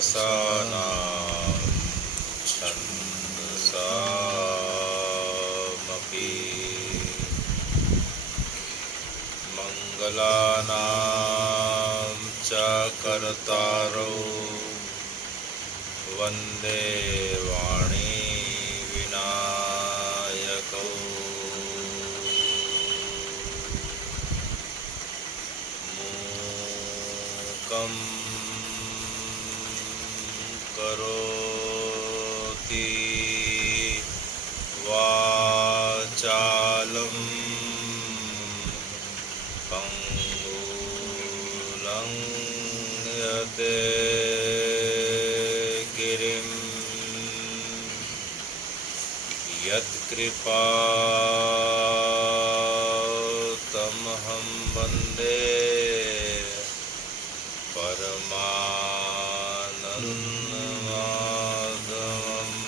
रसानां छन्दसामपि मङ्गलानां च कर्तारौ वन्दे वाणी विनायकौ मूकं करोति वाचालं पंगुलं गिरिं यत्कृपातमहं वन्दे परमानन्दमाधवम्।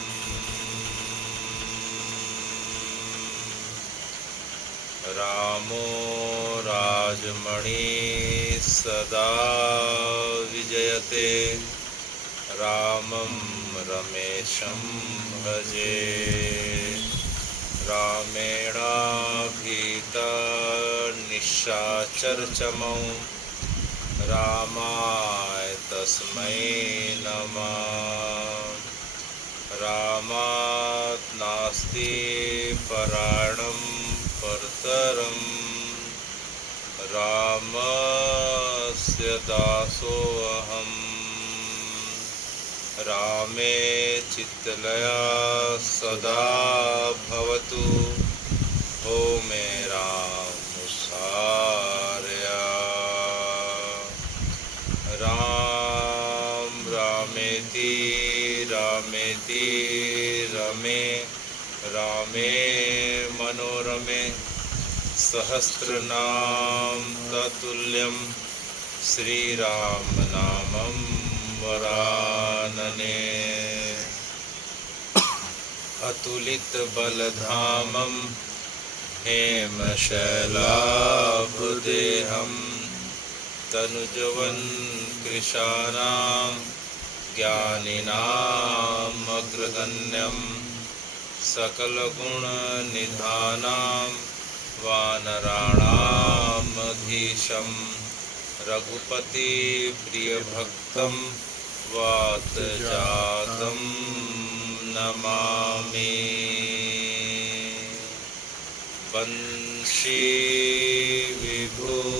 रामो राजमणि सदा विजयते रामं रमेशं भजे। रामेणाभीता निशाचरचमौ रामाय तस्मै नमः। रामात् नास्ति परायणं परतरं रामस्य दासोऽहम्। रामे चित्तलया सदा भवतु हो मे रामुसार्या। राम रामेति रामेति रमे रामे मनोरमे सहस्रनाम ततुल्यं श्रीराम नामं वरानने। अतुलित बलधामं हेमशैलाभदेहं तनुजवन कृशानां ज्ञानिनाम् अग्रगण्यं सकलगुणनिधानां वानराणामधीशं रघुपति प्रियभक्तं वातजातं नमामि। वंशी विभूषितकरा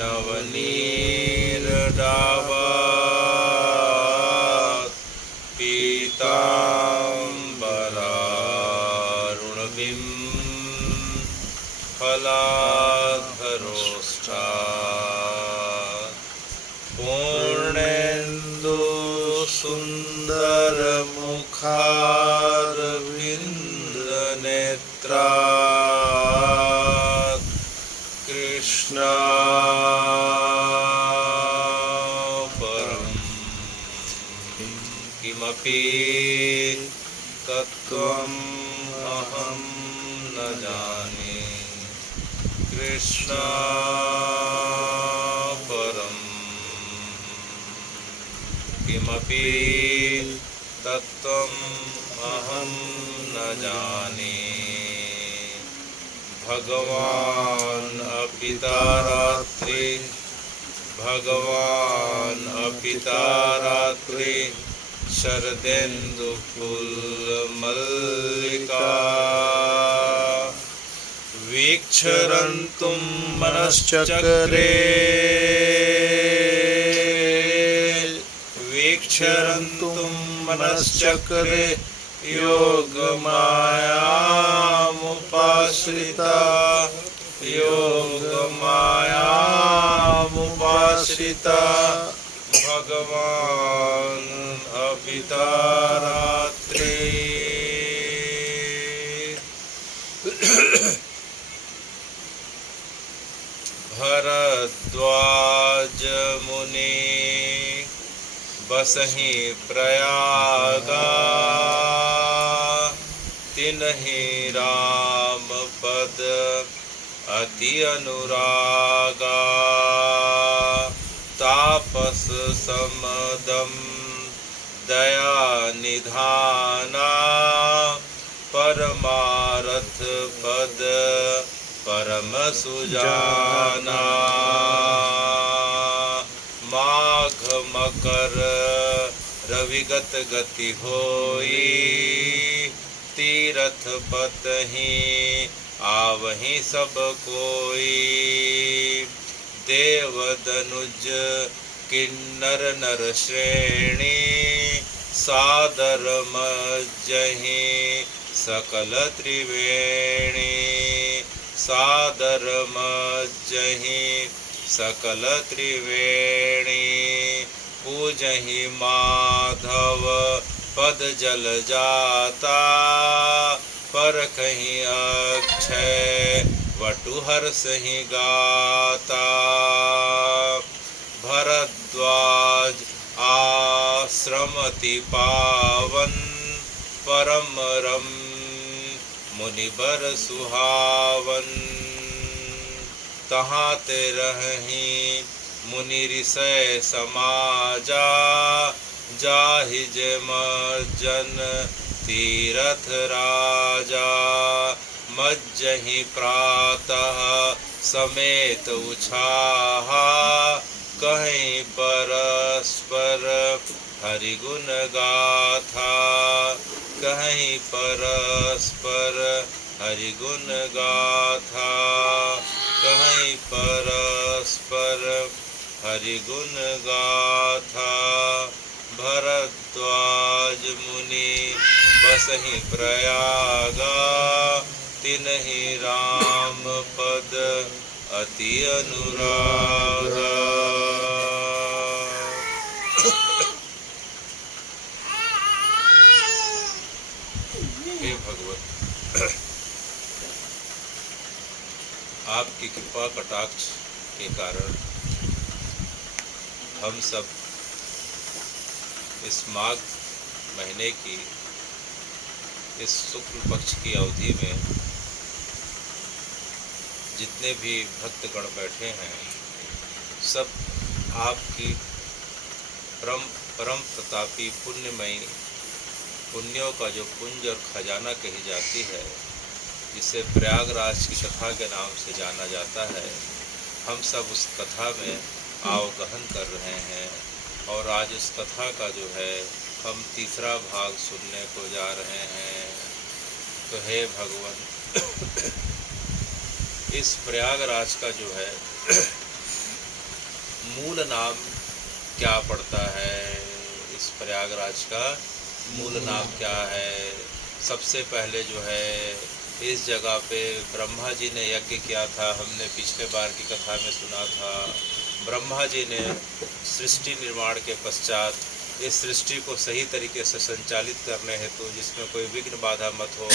नवनीरडावा पीताम्बरारुणबिं फलाधरोष्ठा पूर्णेन्दु सुन्दरमुखारविन्दनेत्रा कृष्णा परं किमपि तत्त्वम् अहं न जाने। कृष्णा परं किमपि तत्त्वम् अहं न जाने। भगवान् अपिता रात्रि भगवान् अपिता रात्रि शरदेन्दुफुल्लमल्लिका वीक्षरन्तुं मनश्चक्रे वीक्षरन्तुं मनश्चक्रे योगमायामुपाश्रिता योगमायामुपाश्रिता भगवान् अपिता रात्रि। भरद्वाज मुनि बसहि प्रयागा तिन्हि राम पद अति अनुरागा। तापस समदम दया निधाना परमारथ पद परम सुजाना माघ मकर रविगत गति होई तीरथ पतहि आवहि सब कोई देव दनुज किन्नर नर श्रेणी सादर मज्जहि सकल त्रिवेणी सादर मज्जहि सकल त्रिवेणी पूजहि माधव पद जल जाता पर कहीं अक्षय वटुहर सही गाता भरद्वाज आश्रमति पावन परम रम मुनिबर सुहावन तहाँ ते रही मुनि ऋषय समाजा जाहि जन तीरथ राजा मज्जहि प्रातः समेत उछाहा कहीं परस्पर हरिगुण गाथा कहीं परस्पर हरिगुण गाथा कहीं परस्पर हरिगुण गाथा भरद्वाज मुनि बसहि प्रयागा तिन्हि राम पद अति अनुरागा। हे भगवत, आपकी कृपा कटाक्ष के कारण हम सब इस माघ महीने की इस शुक्ल पक्ष की अवधि में जितने भी भक्तगण बैठे हैं सब आपकी परम प्रतापी पुण्यमयी पुण्यों का जो पुंज और खजाना कही जाती है जिसे प्रयागराज की कथा के नाम से जाना जाता है, हम सब उस कथा में आवगहन कर रहे हैं और आज उस कथा का जो है हम तीसरा भाग सुनने को जा रहे हैं। तो हे भगवान, इस प्रयागराज का जो है मूल नाम क्या पड़ता है? इस प्रयागराज का मूल नाम क्या है? सबसे पहले जो है इस जगह पे ब्रह्मा जी ने यज्ञ किया था, हमने पिछले बार की कथा में सुना था। ब्रह्मा जी ने सृष्टि निर्माण के पश्चात इस सृष्टि को सही तरीके से संचालित करने हेतु जिसमें कोई विघ्न बाधा मत हो,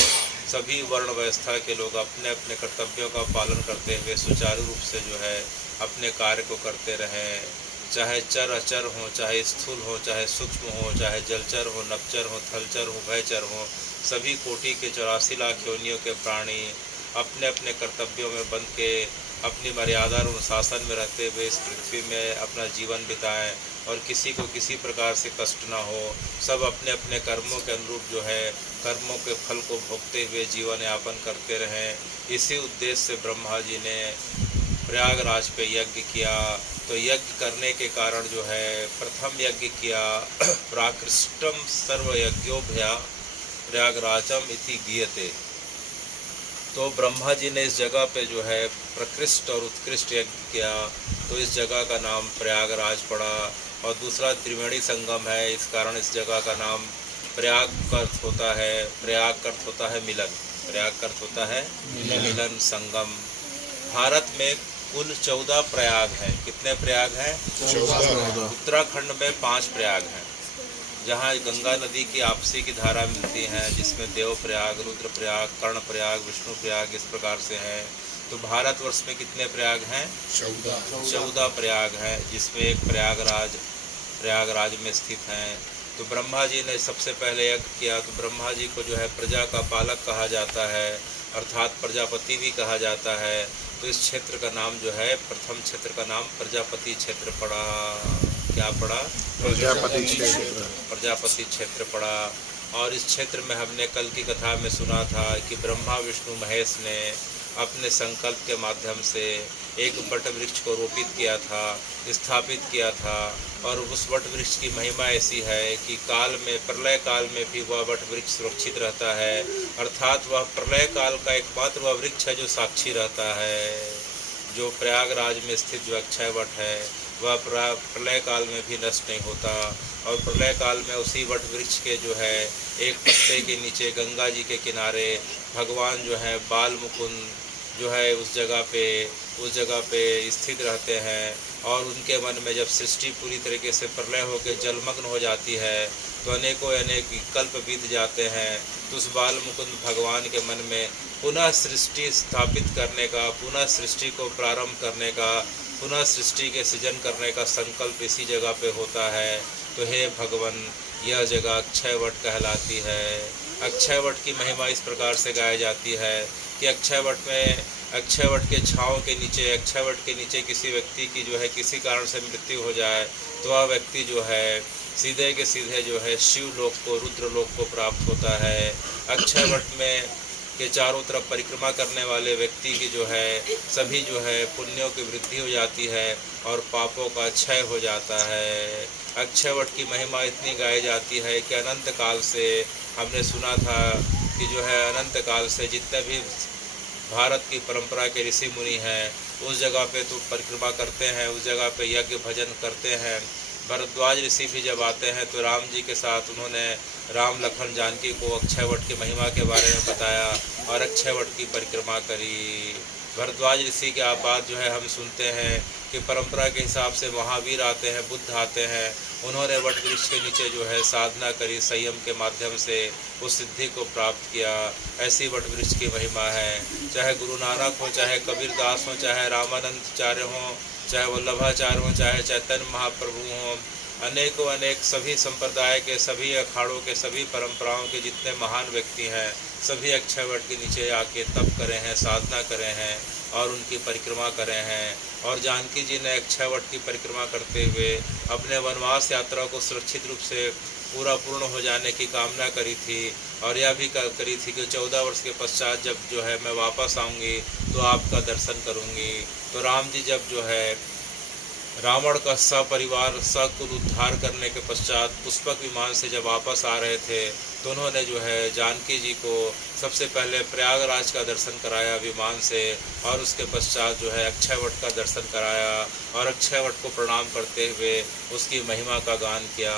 सभी वर्ण व्यवस्था के लोग अपने अपने कर्तव्यों का पालन करते हुए सुचारू रूप से जो है अपने कार्य को करते रहें, चाहे चर अचर हो, चाहे स्थूल हो, चाहे सूक्ष्म हो, चाहे जलचर हो, नभचर हो, थलचर हो, भयचर हो, सभी कोटि के 84 लाख योनियों के प्राणी अपने अपने कर्तव्यों में बंध के अपनी मर्यादा और अनुशासन में रहते हुए इस पृथ्वी में अपना जीवन बिताएं और किसी को किसी प्रकार से कष्ट ना हो। सब अपने अपने कर्मों के अनुरूप जो है कर्मों के फल को भोगते हुए जीवन यापन करते रहें। इसी उद्देश्य से ब्रह्मा जी ने प्रयागराज पे यज्ञ किया। तो यज्ञ करने के कारण जो है प्रथम यज्ञ किया प्राकृष्टम सर्वयज्ञोभ्या प्रयागराजम इति गीयते। तो ब्रह्मा जी ने इस जगह पे जो है प्रकृष्ट और उत्कृष्ट यज्ञ किया, तो इस जगह का नाम प्रयागराज पड़ा। और दूसरा त्रिवेणी संगम है, इस कारण इस जगह का नाम प्रयाग का अर्थ होता है, प्रयाग का अर्थ होता है मिलन, प्रयाग का अर्थ होता है मिलन संगम। भारत में कुल 14 प्रयाग हैं। कितने प्रयाग हैं? 14। उत्तराखंड में 5 प्रयाग हैं, जहाँ गंगा नदी की आपसी की धारा मिलती हैं, जिसमें देव प्रयाग, रुद्र प्रयाग, कर्ण प्रयाग, विष्णु प्रयाग इस प्रकार से हैं। तो भारतवर्ष में कितने प्रयाग हैं? 14 प्रयाग हैं, जिसमें एक प्रयागराज में स्थित हैं। तो ब्रह्मा जी ने सबसे पहले यज्ञ किया। तो ब्रह्मा जी को जो है प्रजा का पालक कहा जाता है, अर्थात प्रजापति भी कहा जाता है। तो इस क्षेत्र का नाम जो है, प्रथम क्षेत्र का नाम प्रजापति क्षेत्र पड़ा। क्या पड़ा? प्रजापति क्षेत्र। प्रजापति क्षेत्र पड़ा। और इस क्षेत्र में हमने कल की कथा में सुना था कि ब्रह्मा विष्णु महेश ने अपने संकल्प के माध्यम से एक वट वृक्ष को रोपित किया था, स्थापित किया था। और उस वट वृक्ष की महिमा ऐसी है कि काल में, प्रलय काल में भी वह वट वृक्ष सुरक्षित रहता है। अर्थात वह प्रलय काल का एकमात्र वह वृक्ष है जो साक्षी रहता है। जो प्रयागराज में स्थित जो अक्षय वट है वह प्रलय काल में भी नष्ट नहीं होता। और प्रलय काल में उसी वट वृक्ष के जो है एक पत्ते के नीचे गंगा जी के किनारे भगवान जो है बाल मुकुंद जो है उस जगह पे स्थित रहते हैं। और उनके मन में जब सृष्टि पूरी तरीके से प्रलय होकर जलमग्न हो जाती है तो अनेकों अनेक कल्प बीत जाते हैं, तो उस बाल मुकुंद भगवान के मन में पुनः सृष्टि स्थापित करने का, पुनः सृष्टि को प्रारंभ करने का, पुनः सृष्टि के सृजन करने का संकल्प इसी जगह पे होता है। तो हे भगवान, यह जगह अक्षय वट कहलाती है। अक्षय वट की महिमा इस प्रकार से गाई जाती है कि अक्षय वट के छाँव के नीचे, अक्षय वट के नीचे किसी व्यक्ति की जो है किसी कारण से मृत्यु हो जाए तो वह व्यक्ति जो है सीधे के सीधे जो है शिव लोक को, रुद्र लोक को प्राप्त होता है। अक्षय वट में के चारों तरफ परिक्रमा करने वाले व्यक्ति की जो है सभी जो है पुण्यों की वृद्धि हो जाती है और पापों का क्षय हो जाता है। अक्षय वट की महिमा इतनी गाई जाती है कि अनंत काल से हमने सुना था कि जो है अनंत काल से जितने भी भारत की परंपरा के ऋषि मुनि हैं उस जगह पे तो परिक्रमा करते हैं, उस जगह पे यज्ञ भजन करते हैं। भरद्वाज ऋषि भी जब आते हैं तो राम जी के साथ उन्होंने राम लखन जानकी को अक्षय वट की महिमा के बारे में बताया और अक्षय वट की परिक्रमा करी। भरद्वाज ऋषि के बात जो है हम सुनते हैं कि परंपरा के हिसाब से महावीर आते हैं, बुद्ध आते हैं, उन्होंने वट वृक्ष के नीचे जो है साधना करी, संयम के माध्यम से उस सिद्धि को प्राप्त किया। ऐसी वट वृक्ष की महिमा है। चाहे गुरु नानक हो, चाहे कबीर दास हो, चाहे रामानंदाचार्य हों, चाहे वल्लभाचार्य हों, चाहे चैतन्य महाप्रभु हों, अनेकों अनेक सभी संप्रदाय के, सभी अखाड़ों के, सभी परंपराओं के जितने महान व्यक्ति हैं सभी अक्षय वट के नीचे आके तप करे हैं, साधना करे हैं और उनकी परिक्रमा करे हैं। और जानकी जी ने अक्षय वट की परिक्रमा करते हुए अपने वनवास यात्रा को सुरक्षित रूप से पूर्ण हो जाने की कामना करी थी और यह भी करी थी कि 14 वर्ष के पश्चात जब जो है मैं वापस आऊँगी तो आपका दर्शन करूँगी। तो राम जी जब जो है रावण का सपरिवार सकुल उद्धार करने के पश्चात पुष्पक विमान से जब वापस आ रहे थे तो उन्होंने जो है जानकी जी को सबसे पहले प्रयागराज का दर्शन कराया विमान से और उसके पश्चात जो है अक्षय वट का दर्शन कराया और अक्षय वट को प्रणाम करते हुए उसकी महिमा का गान किया।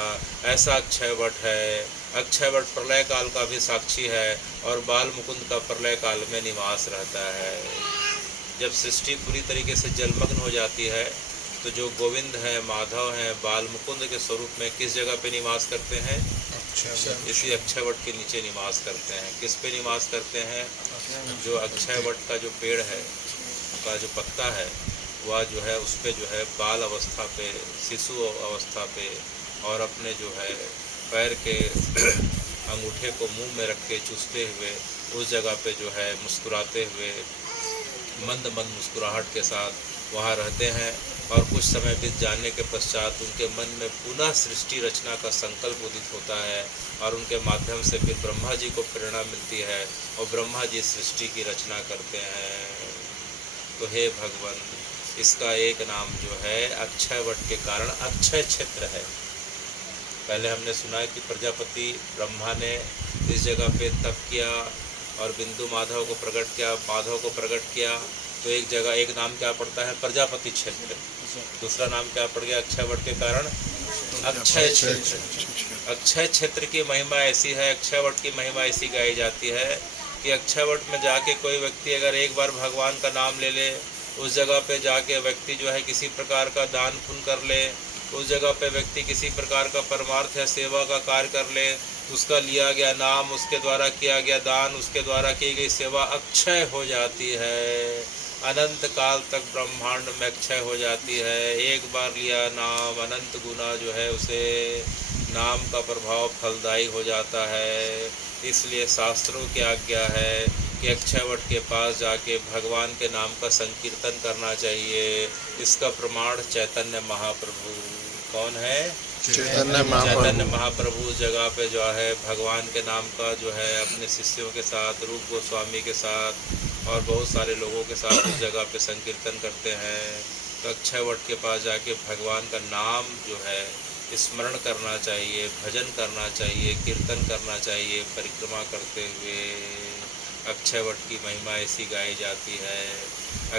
ऐसा अक्षय वट है। अक्षय वट प्रलय काल का भी साक्षी है और बाल मुकुंद का प्रलय काल में निवास रहता है। जब सृष्टि पूरी तरीके से जलमग्न हो जाती है तो जो गोविंद है, माधव है, बाल मुकुंद के स्वरूप में किस जगह पे निवास करते हैं? इसी अक्षय वट के नीचे निवास करते हैं। किस पे निवास करते हैं? जो अक्षय वट का जो पेड़ है का जो पत्ता है वह जो है उस पे जो है बाल अवस्था पे, शिशु अवस्था पे और अपने जो है पैर के अंगूठे को मुंह में रख के चूसते हुए उस जगह पे जो है मुस्कुराते हुए मंद मंद मुस्कुराहट के साथ वहाँ रहते हैं। और कुछ समय बीत जाने के पश्चात उनके मन में पुनः सृष्टि रचना का संकल्प उदित होता है और उनके माध्यम से फिर ब्रह्मा जी को प्रेरणा मिलती है और ब्रह्मा जी सृष्टि की रचना करते हैं। तो हे भगवान, इसका एक नाम जो है अक्षय वट के कारण अक्षय क्षेत्र है। पहले हमने सुना है कि प्रजापति ब्रह्मा ने इस जगह पे तप किया और बिंदु माधव को प्रकट किया, तो एक जगह एक नाम क्या पड़ता है? प्रजापति क्षेत्र। दूसरा नाम क्या पड़ गया अक्षय वट के कारण? अक्षय क्षेत्र। अक्षय क्षेत्र की महिमा ऐसी है, अक्षय वट की महिमा ऐसी गाई जाती है कि अक्षय वट में जाके कोई व्यक्ति अगर एक बार भगवान का नाम ले ले, उस जगह पे जाके व्यक्ति जो है किसी प्रकार का दान पुण्य कर ले, उस जगह पे व्यक्ति किसी प्रकार का परमार्थ या सेवा का कार्य कर ले, उसका लिया गया नाम, उसके द्वारा किया गया दान, उसके द्वारा की गई सेवा अक्षय हो जाती है। अनंत काल तक ब्रह्मांड में अक्षय हो जाती है। एक बार लिया नाम अनंत गुना जो है उसे नाम का प्रभाव फलदायी हो जाता है। इसलिए शास्त्रों की आज्ञा है कि अक्षय वट के पास जाके भगवान के नाम का संकीर्तन करना चाहिए। इसका प्रमाण चैतन्य महाप्रभु कौन है? चैतन्य चैतन्य महाप्रभु। महाप्रभु उस जगह पे जो है भगवान के नाम का जो है अपने शिष्यों के साथ, रूप गोस्वामी के साथ और बहुत सारे लोगों के साथ उस जगह पे संकीर्तन करते हैं। तो अक्षय वट के पास जाके भगवान का नाम जो है स्मरण करना चाहिए, भजन करना चाहिए, कीर्तन करना चाहिए। परिक्रमा करते हुए अक्षय वट की महिमा ऐसी गाई जाती है।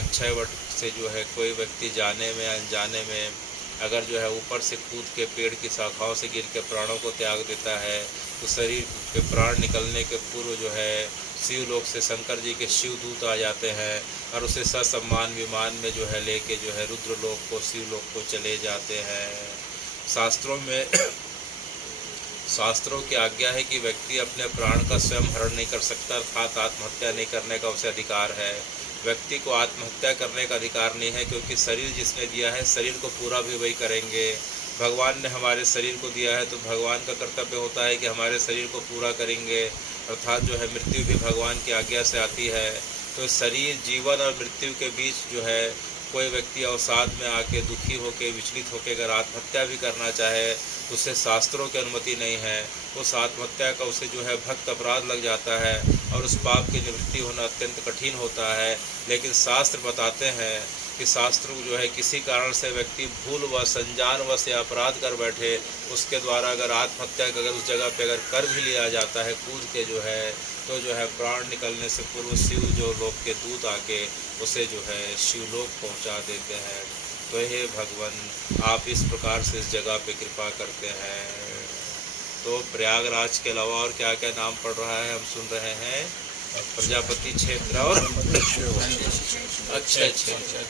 अक्षय वट से जो है कोई व्यक्ति जाने में अनजाने में अगर जो है ऊपर से कूद के पेड़ की शाखाओं से गिर के प्राणों को त्याग देता है तो शरीर के प्राण निकलने के पूर्व जो है शिवलोक से शंकर जी के शिवदूत आ जाते हैं और उसे ससम्मान विमान में जो है लेके जो है रुद्रलोक को, शिवलोक को चले जाते हैं। शास्त्रों की आज्ञा है कि व्यक्ति अपने प्राण का स्वयं हरण नहीं कर सकता, अर्थात आत्महत्या नहीं करने का उसे अधिकार है। व्यक्ति को आत्महत्या करने का अधिकार नहीं है, क्योंकि शरीर जिसने दिया है शरीर को पूरा भी वही करेंगे। भगवान ने हमारे शरीर को दिया है तो भगवान का कर्तव्य होता है कि हमारे शरीर को पूरा करेंगे, अर्थात जो है मृत्यु भी भगवान की आज्ञा से आती है। तो शरीर, जीवन और मृत्यु के बीच जो है कोई व्यक्ति अवसाद में आके दुखी होके विचलित होके अगर आत्महत्या भी करना चाहे तो उसे शास्त्रों की अनुमति नहीं है। उस आत्महत्या का उसे जो है भक्त अपराध लग जाता है और उस पाप की निवृत्ति होना अत्यंत कठिन होता है। लेकिन शास्त्र बताते हैं कि शास्त्र जो है किसी कारण से व्यक्ति भूलवश, अनजानवश या अपराध कर बैठे, उसके द्वारा अगर आत्महत्या अगर उस जगह पे अगर कर भी लिया जाता है कूद के जो है, तो जो है प्राण निकलने से पूर्व शिव जो लोक के दूत आके उसे जो है शिवलोक पहुंचा देते हैं। तो हे भगवान, आप इस प्रकार से इस जगह पे कृपा करते हैं। तो प्रयागराज के अलावा और क्या क्या नाम पड़ रहा है हम सुन रहे हैं? प्रजापति क्षेत्र और अक्षय क्षेत्र।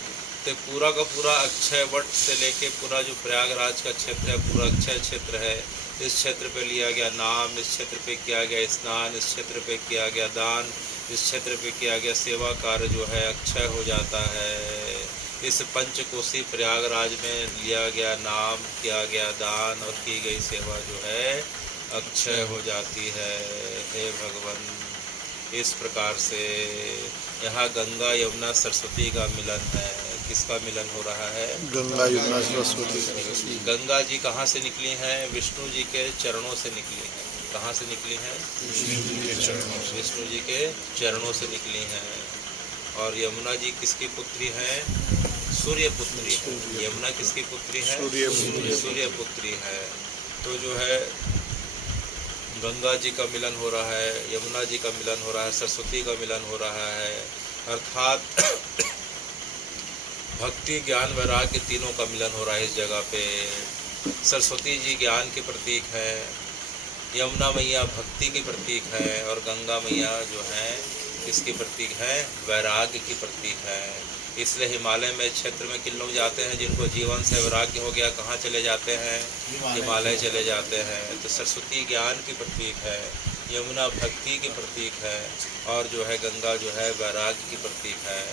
तो पूरा का पूरा अक्षय वट से लेके पूरा जो प्रयागराज का क्षेत्र है पूरा अक्षय क्षेत्र है। इस क्षेत्र पे लिया गया नाम, इस क्षेत्र पे किया गया स्नान, इस क्षेत्र पे किया गया दान, इस क्षेत्र पे किया गया सेवा कार्य जो है अक्षय हो जाता है। इस पंचकोशी प्रयागराज में लिया गया नाम, किया गया दान और की गई सेवा जो है अक्षय हो जाती है। हे भगवान, इस प्रकार से यहाँ गंगा यमुना सरस्वती का मिलन है। किसका मिलन हो रहा है? गंगा यमुना सरस्वती। गंगा जी कहाँ से निकली हैं? विष्णु जी के चरणों से निकली हैं। कहाँ से निकली हैं? विष्णु जी के चरणों से निकली हैं। और यमुना जी किसकी पुत्री हैं? सूर्य पुत्री है। यमुना किसकी पुत्री है? सूर्य पुत्री है। तो जो है गंगा जी का मिलन हो रहा है, यमुना जी का मिलन हो रहा है, सरस्वती का मिलन हो रहा है, अर्थात भक्ति, ज्ञान, वैराग्य तीनों का मिलन हो रहा है इस जगह पे। सरस्वती जी ज्ञान के प्रतीक है, यमुना मैया भक्ति की प्रतीक है और गंगा मैया जो है किसकी प्रतीक है? वैराग्य की प्रतीक है। इसलिए हिमालय में क्षेत्र में किन लोग जाते हैं जिनको जीवन से वैराग्य हो गया, कहाँ चले जाते हैं? हिमालय चले जाते हैं। तो सरस्वती ज्ञान की प्रतीक है, यमुना भक्ति की प्रतीक है और जो है गंगा जो है वैराग्य की प्रतीक है।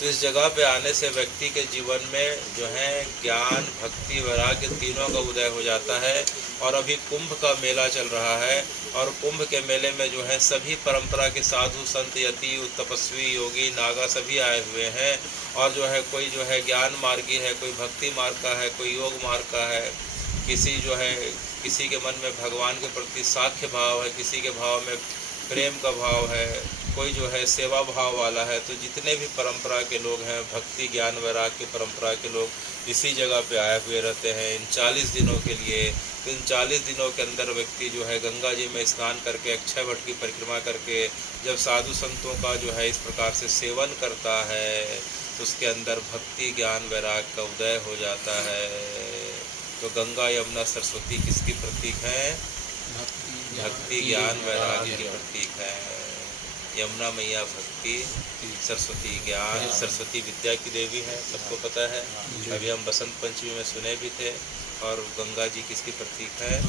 तो इस जगह पे आने से व्यक्ति के जीवन में जो है ज्ञान, भक्ति, वैराग्य तीनों का उदय हो जाता है। और अभी कुंभ का मेला चल रहा है और कुंभ के मेले में जो है सभी परंपरा के साधु, संत, यति, तपस्वी, योगी, नागा सभी आए हुए हैं। और जो है कोई जो है ज्ञान मार्गी है, कोई भक्ति मार्ग का है, कोई योग मार्ग का है, किसी के मन में भगवान के प्रति साख्य भाव है, किसी के भाव में प्रेम का भाव है, कोई जो है सेवा भाव वाला है। तो जितने भी परंपरा के लोग हैं, भक्ति, ज्ञान, वैराग्य की परंपरा के लोग इसी जगह पे आए हुए रहते हैं इन 40 दिनों के लिए। तो इन 40 दिनों के अंदर व्यक्ति जो है गंगा जी में स्नान करके, अक्षय वट की परिक्रमा करके जब साधु संतों का जो है इस प्रकार से सेवन करता है तो उसके अंदर भक्ति, ज्ञान, वैराग्य का उदय हो जाता है। तो गंगा, यमुना, सरस्वती किसकी प्रतीक हैं? भक्ति, ज्ञान, वैराग्य की प्रतीक है। यमुना मैया भक्ति, सरस्वती ज्ञान, सरस्वती विद्या की देवी है, सबको पता है। अभी हम बसंत पंचमी में सुने भी थे। और गंगा जी किसकी प्रतीक है?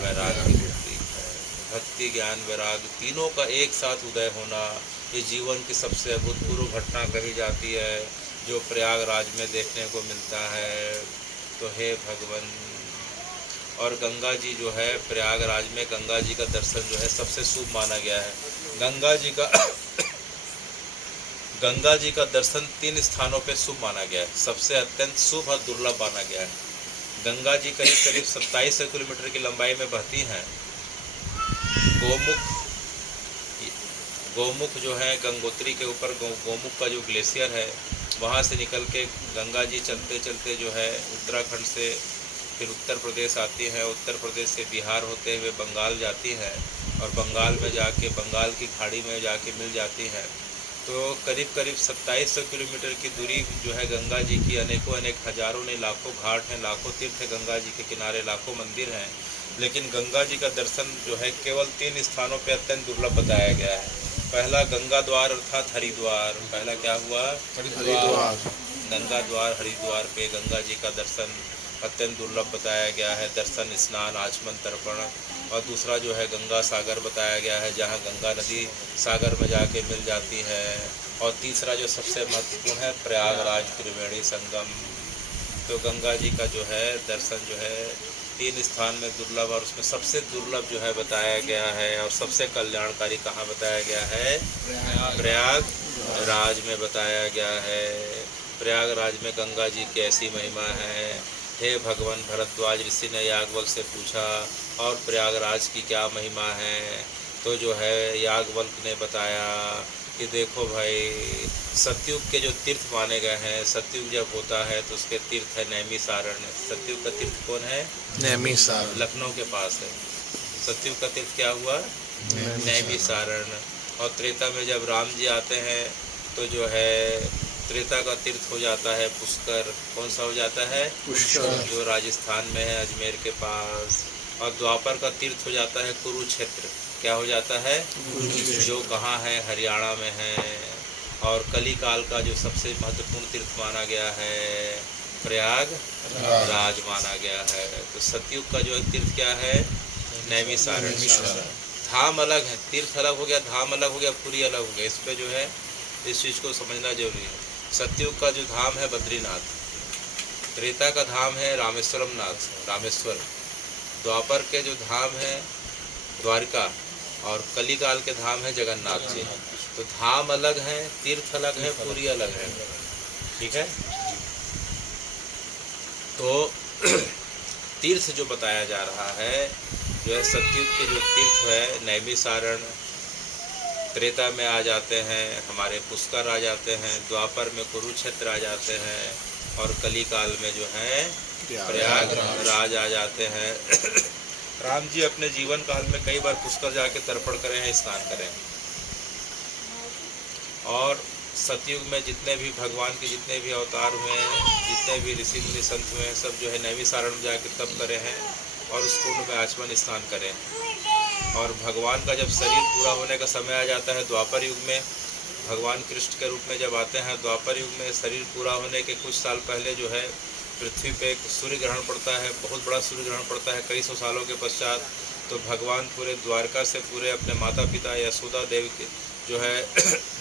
वैराग्य की प्रतीक है। भक्ति, ज्ञान, वैराग्य तीनों का एक साथ उदय होना ये जीवन की सबसे अभूतपूर्व घटना कही जाती है जो प्रयागराज में देखने को मिलता है। तो हे भगवान, और गंगा जी जो है प्रयागराज में गंगा जी का दर्शन जो है सबसे शुभ माना गया है। गंगा जी का दर्शन 3 स्थानों पे शुभ माना गया है। सबसे अत्यंत शुभ और दुर्लभ माना गया है। गंगा जी करीब करीब 27 किलोमीटर की लंबाई में बहती हैं। गोमुख जो है गंगोत्री के ऊपर गोमुख का जो ग्लेशियर है वहाँ से निकल के गंगा जी चलते चलते जो है उत्तराखंड से फिर उत्तर प्रदेश आती है, उत्तर प्रदेश से बिहार होते हुए बंगाल जाती है और बंगाल में जाके बंगाल की खाड़ी में जाके मिल जाती है। तो करीब करीब 2700 किलोमीटर की दूरी जो है गंगा जी की, अनेकों अनेक हजारों नहीं लाखों घाट हैं, लाखों तीर्थ है गंगा जी के किनारे, लाखों मंदिर हैं, लेकिन गंगा जी का दर्शन जो है केवल 3 स्थानों पे अत्यंत दुर्लभ बताया गया है। पहला गंगा द्वार अर्थात हरिद्वार, पहला क्या हुआ? हरिद्वार। गंगा द्वार हरिद्वार पे गंगा जी का दर्शन अत्यंत दुर्लभ बताया गया है, दर्शन, स्नान, आचमन, तर्पण। और दूसरा जो है गंगा सागर बताया गया है, जहाँ गंगा नदी सागर में जाके मिल जाती है। और तीसरा जो सबसे महत्वपूर्ण है प्रयागराज त्रिवेणी संगम। तो गंगा जी का जो है दर्शन जो है 3 स्थान में दुर्लभ, और उसमें सबसे दुर्लभ जो है बताया गया है और सबसे कल्याणकारी कहाँ बताया गया है? प्रयागराज में बताया गया है। प्रयागराज में गंगा जी की ऐसी महिमा है। हे भगवान, भरद्वाज ऋषि ने याज्ञवल से पूछा और प्रयागराज की क्या महिमा है? तो जो है याज्ञवल्क ने बताया कि देखो भाई, सतयुग के जो तीर्थ माने गए हैं, सतयुग जब होता है तो उसके तीर्थ है नैमिसारण। सतयुग का तीर्थ कौन है? नैमिसारण, लखनऊ के पास है। सतयुग का तीर्थ क्या हुआ? नैमिसारण। और त्रेता में जब राम जी आते हैं तो जो है त्रेता का तीर्थ हो जाता है पुष्कर। कौन सा हो जाता है? पुष्कर, जो राजस्थान में है, अजमेर के पास। और द्वापर का तीर्थ हो जाता है कुरुक्षेत्र। क्या हो जाता है? जो कहाँ है? हरियाणा में है। और कली काल का जो सबसे महत्वपूर्ण तीर्थ माना गया है प्रयागराज माना गया है। तो सतयुग का जो तीर्थ क्या है? नैमिसारण। धाम अलग है, तीर्थ अलग हो गया, धाम अलग हो गया, पुरी अलग हो गया। इस पे जो है इस चीज़ को समझना जरूरी है। सतयुग का जो धाम है बद्रीनाथ, त्रेता का धाम है रामेश्वरम नाथ, रामेश्वर। द्वापर के जो धाम है द्वारका, और कलिकाल के धाम है जगन्नाथ जी। तो धाम अलग है, तीर्थ अलग है, पुरी अलग है। ठीक है। तो तीर्थ जो बताया जा रहा है जो है सतयुग के जो तीर्थ है नैमिसारण, त्रेता में आ जाते हैं हमारे पुष्कर आ जाते हैं, द्वापर में कुरुक्षेत्र आ जाते हैं, और कली काल में जो है प्रयागराज आ जाते हैं। राम जी अपने जीवन काल में कई बार पुष्कर जाके तर्पण करे हैं, स्नान करें। और सतयुग में जितने भी भगवान के जितने भी अवतार हुए हैं, जितने भी ऋषि मुनि संत हुए हैं, सब जो है नैमिसारण में जाके तप करे हैं और उस कुंड में आचमन स्नान करें। और भगवान का जब शरीर पूरा होने का समय आ जाता है द्वापर युग में, भगवान कृष्ण के रूप में जब आते हैं द्वापर युग में, शरीर पूरा होने के कुछ साल पहले जो है पृथ्वी पे सूर्य ग्रहण पड़ता है, बहुत बड़ा सूर्य ग्रहण पड़ता है कई सौ सालों के पश्चात। तो भगवान पूरे द्वारका से पूरे अपने माता पिता यशोदा देव के जो है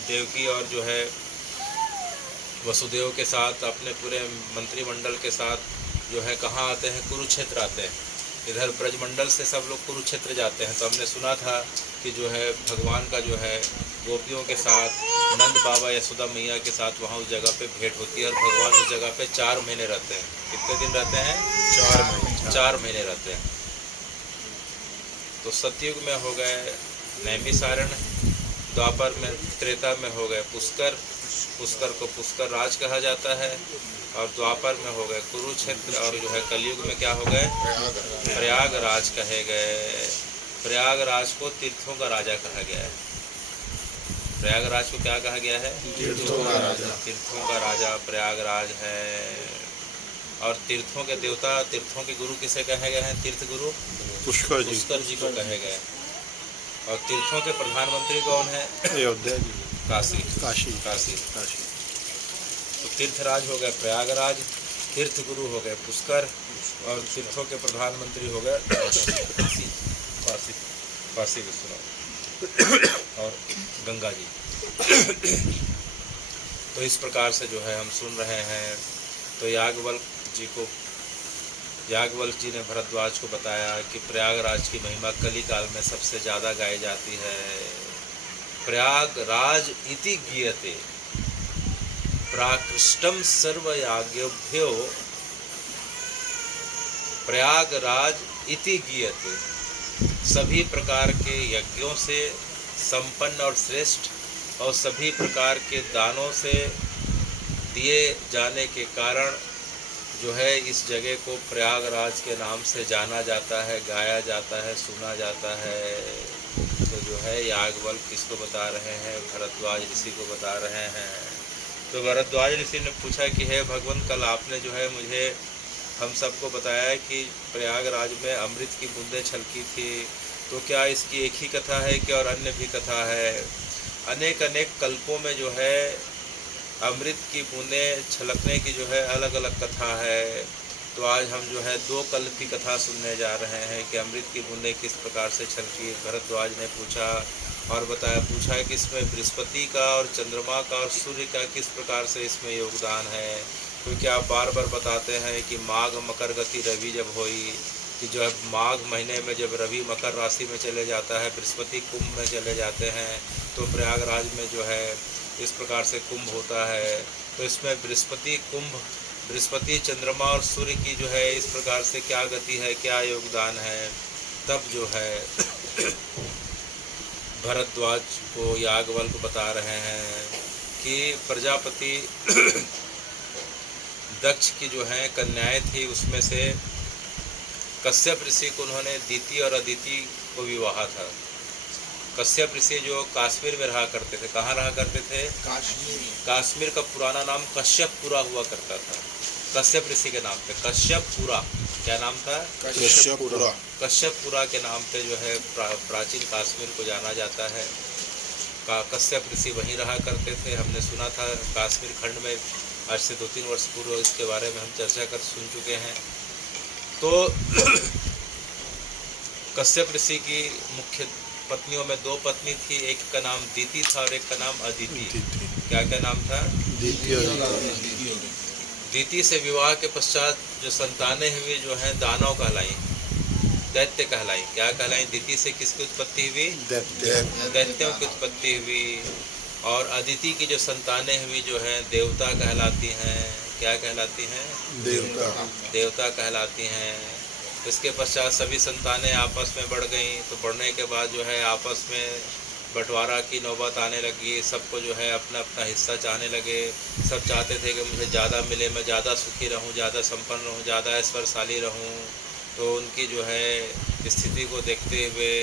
देवकी और जो है वसुदेव के साथ अपने पूरे मंत्रिमंडल के साथ जो है कहाँ आते हैं? कुरुक्षेत्र आते हैं। इधर ब्रजमंडल से सब लोग कुरुक्षेत्र जाते हैं। तो हमने सुना था कि जो है भगवान का जो है गोपियों के साथ, नंद बाबा यशोदा मैया के साथ वहाँ उस जगह पे भेंट होती है और भगवान उस जगह पे 4 महीने रहते हैं। कितने दिन रहते हैं? 4 महीने। 4 महीने रहते हैं। तो सतयुग में हो गए नैमिसारण, द्वापर में त्रेता में हो गए पुष्कर, पुष्कर को पुष्कर राज कहा जाता है, और द्वापर में हो गए कुरुक्षेत्र, और जो है कलयुग में क्या हो गए? प्रयागराज कहे गए। प्रयागराज को तीर्थों का राजा कहा गया है। प्रयागराज को क्या कहा गया है? तीर्थों का राजा। तीर्थों का राजा प्रयागराज है। और तीर्थों के देवता, तीर्थों के गुरु किसे कहे गए हैं? तीर्थ गुरु पुष्कर जी, पुष्कर जी को कहे गए। और तीर्थों के प्रधानमंत्री कौन है? अयोध्या जी, काशी। काशी, काशी। काशी। तो तीर्थराज हो गए प्रयागराज, तीर्थ गुरु हो गए पुष्कर, और तीर्थों के प्रधानमंत्री हो गए काशी विश्वनाथ और गंगा जी। तो इस प्रकार से जो है हम सुन रहे हैं। तो याज्ञवल्क जी ने भरद्वाज को बताया कि प्रयागराज की महिमा कली काल में सबसे ज़्यादा गाई जाती है। प्रयागराज इति गीयते प्राकृष्टम सर्वयाज्ञभ्यो प्रयागराज इति गीयते, सभी प्रकार के यज्ञों से संपन्न और श्रेष्ठ और सभी प्रकार के दानों से दिए जाने के कारण जो है इस जगह को प्रयागराज के नाम से जाना जाता है, गाया जाता है, सुना जाता है। तो जो है याज्ञवल्क्य किसको बता रहे हैं? भरद्वाज ऋषि को बता रहे हैं। तो भरद्वाज ऋषि ने पूछा कि हे भगवान, कल आपने जो है मुझे हम सबको बताया कि प्रयागराज में अमृत की बूंदें छलकी थी, तो क्या इसकी एक ही कथा है कि और अन्य भी कथा है? अनेक अनेक कल्पों में जो है अमृत की बूंदें छलकने की जो है अलग अलग कथा है। तो आज हम जो है 2 कल्प की कथा सुनने जा रहे हैं कि अमृत की बूंदें किस प्रकार से छलकी। भरद्वाज ने पूछा और पूछा कि इसमें बृहस्पति का और चंद्रमा का और सूर्य का किस प्रकार से इसमें योगदान है, क्योंकि आप बार बार बताते हैं कि माघ मकर गति रवि जब होई, कि जो है माघ महीने में जब रवि मकर राशि में चले जाता है, बृहस्पति कुंभ में चले जाते हैं, तो प्रयागराज में जो है इस प्रकार से कुंभ होता है। तो इसमें बृहस्पति कुंभ, बृहस्पति चंद्रमा और सूर्य की जो है इस प्रकार से क्या गति है, क्या योगदान है। तब जो है भरद्वाज को याज्ञवल्क्य बता रहे हैं कि प्रजापति दक्ष की जो है कन्याएं थी, उसमें से कश्यप ऋषि को उन्होंने दीति और अदिति को विवाह था। कश्यप ऋषि जो कश्मीर में रहा करते थे, कहाँ रहा करते थे? कश्मीर का पुराना नाम कश्यपपुरा हुआ करता था, कश्यप ऋषि के नाम पे कश्यपपुरा। क्या नाम था? कश्यपपुरा। कश्यपपुरा के नाम पे जो है प्राचीन कश्मीर को जाना जाता है। कश्यप ऋषि वहीं रहा करते थे। हमने सुना था कश्मीर खंड में, आज से 2-3 वर्ष पूर्व इसके बारे में हम चर्चा कर सुन चुके हैं। तो कश्यप ऋषि की मुख्य पत्नियों में 2 पत्नी थी, एक का नाम दीति था और एक का नाम अदिति। क्या क्या नाम था? दीति से विवाह के पश्चात जो संतानें हुई जो है दानव कहलाई, दैत्य कहलाई। क्या कहलाई? दीति से किसकी उत्पत्ति हुई? दैत्यों की उत्पत्ति हुई। और अदिति की जो संतानें हुई जो है देवता कहलाती हैं। क्या कहलाती हैं? देवता कहलाती हैं। इसके पश्चात सभी संतानें आपस में बढ़ गईं, तो बढ़ने के बाद जो है आपस में बंटवारा की नौबत आने लगी। सबको जो है अपना अपना हिस्सा चाहने लगे। सब चाहते थे कि मुझे ज़्यादा मिले, मैं ज़्यादा सुखी रहूं, ज़्यादा संपन्न रहूं, ज़्यादा ऐश्वर्यशाली रहूं। तो उनकी जो है स्थिति को देखते हुए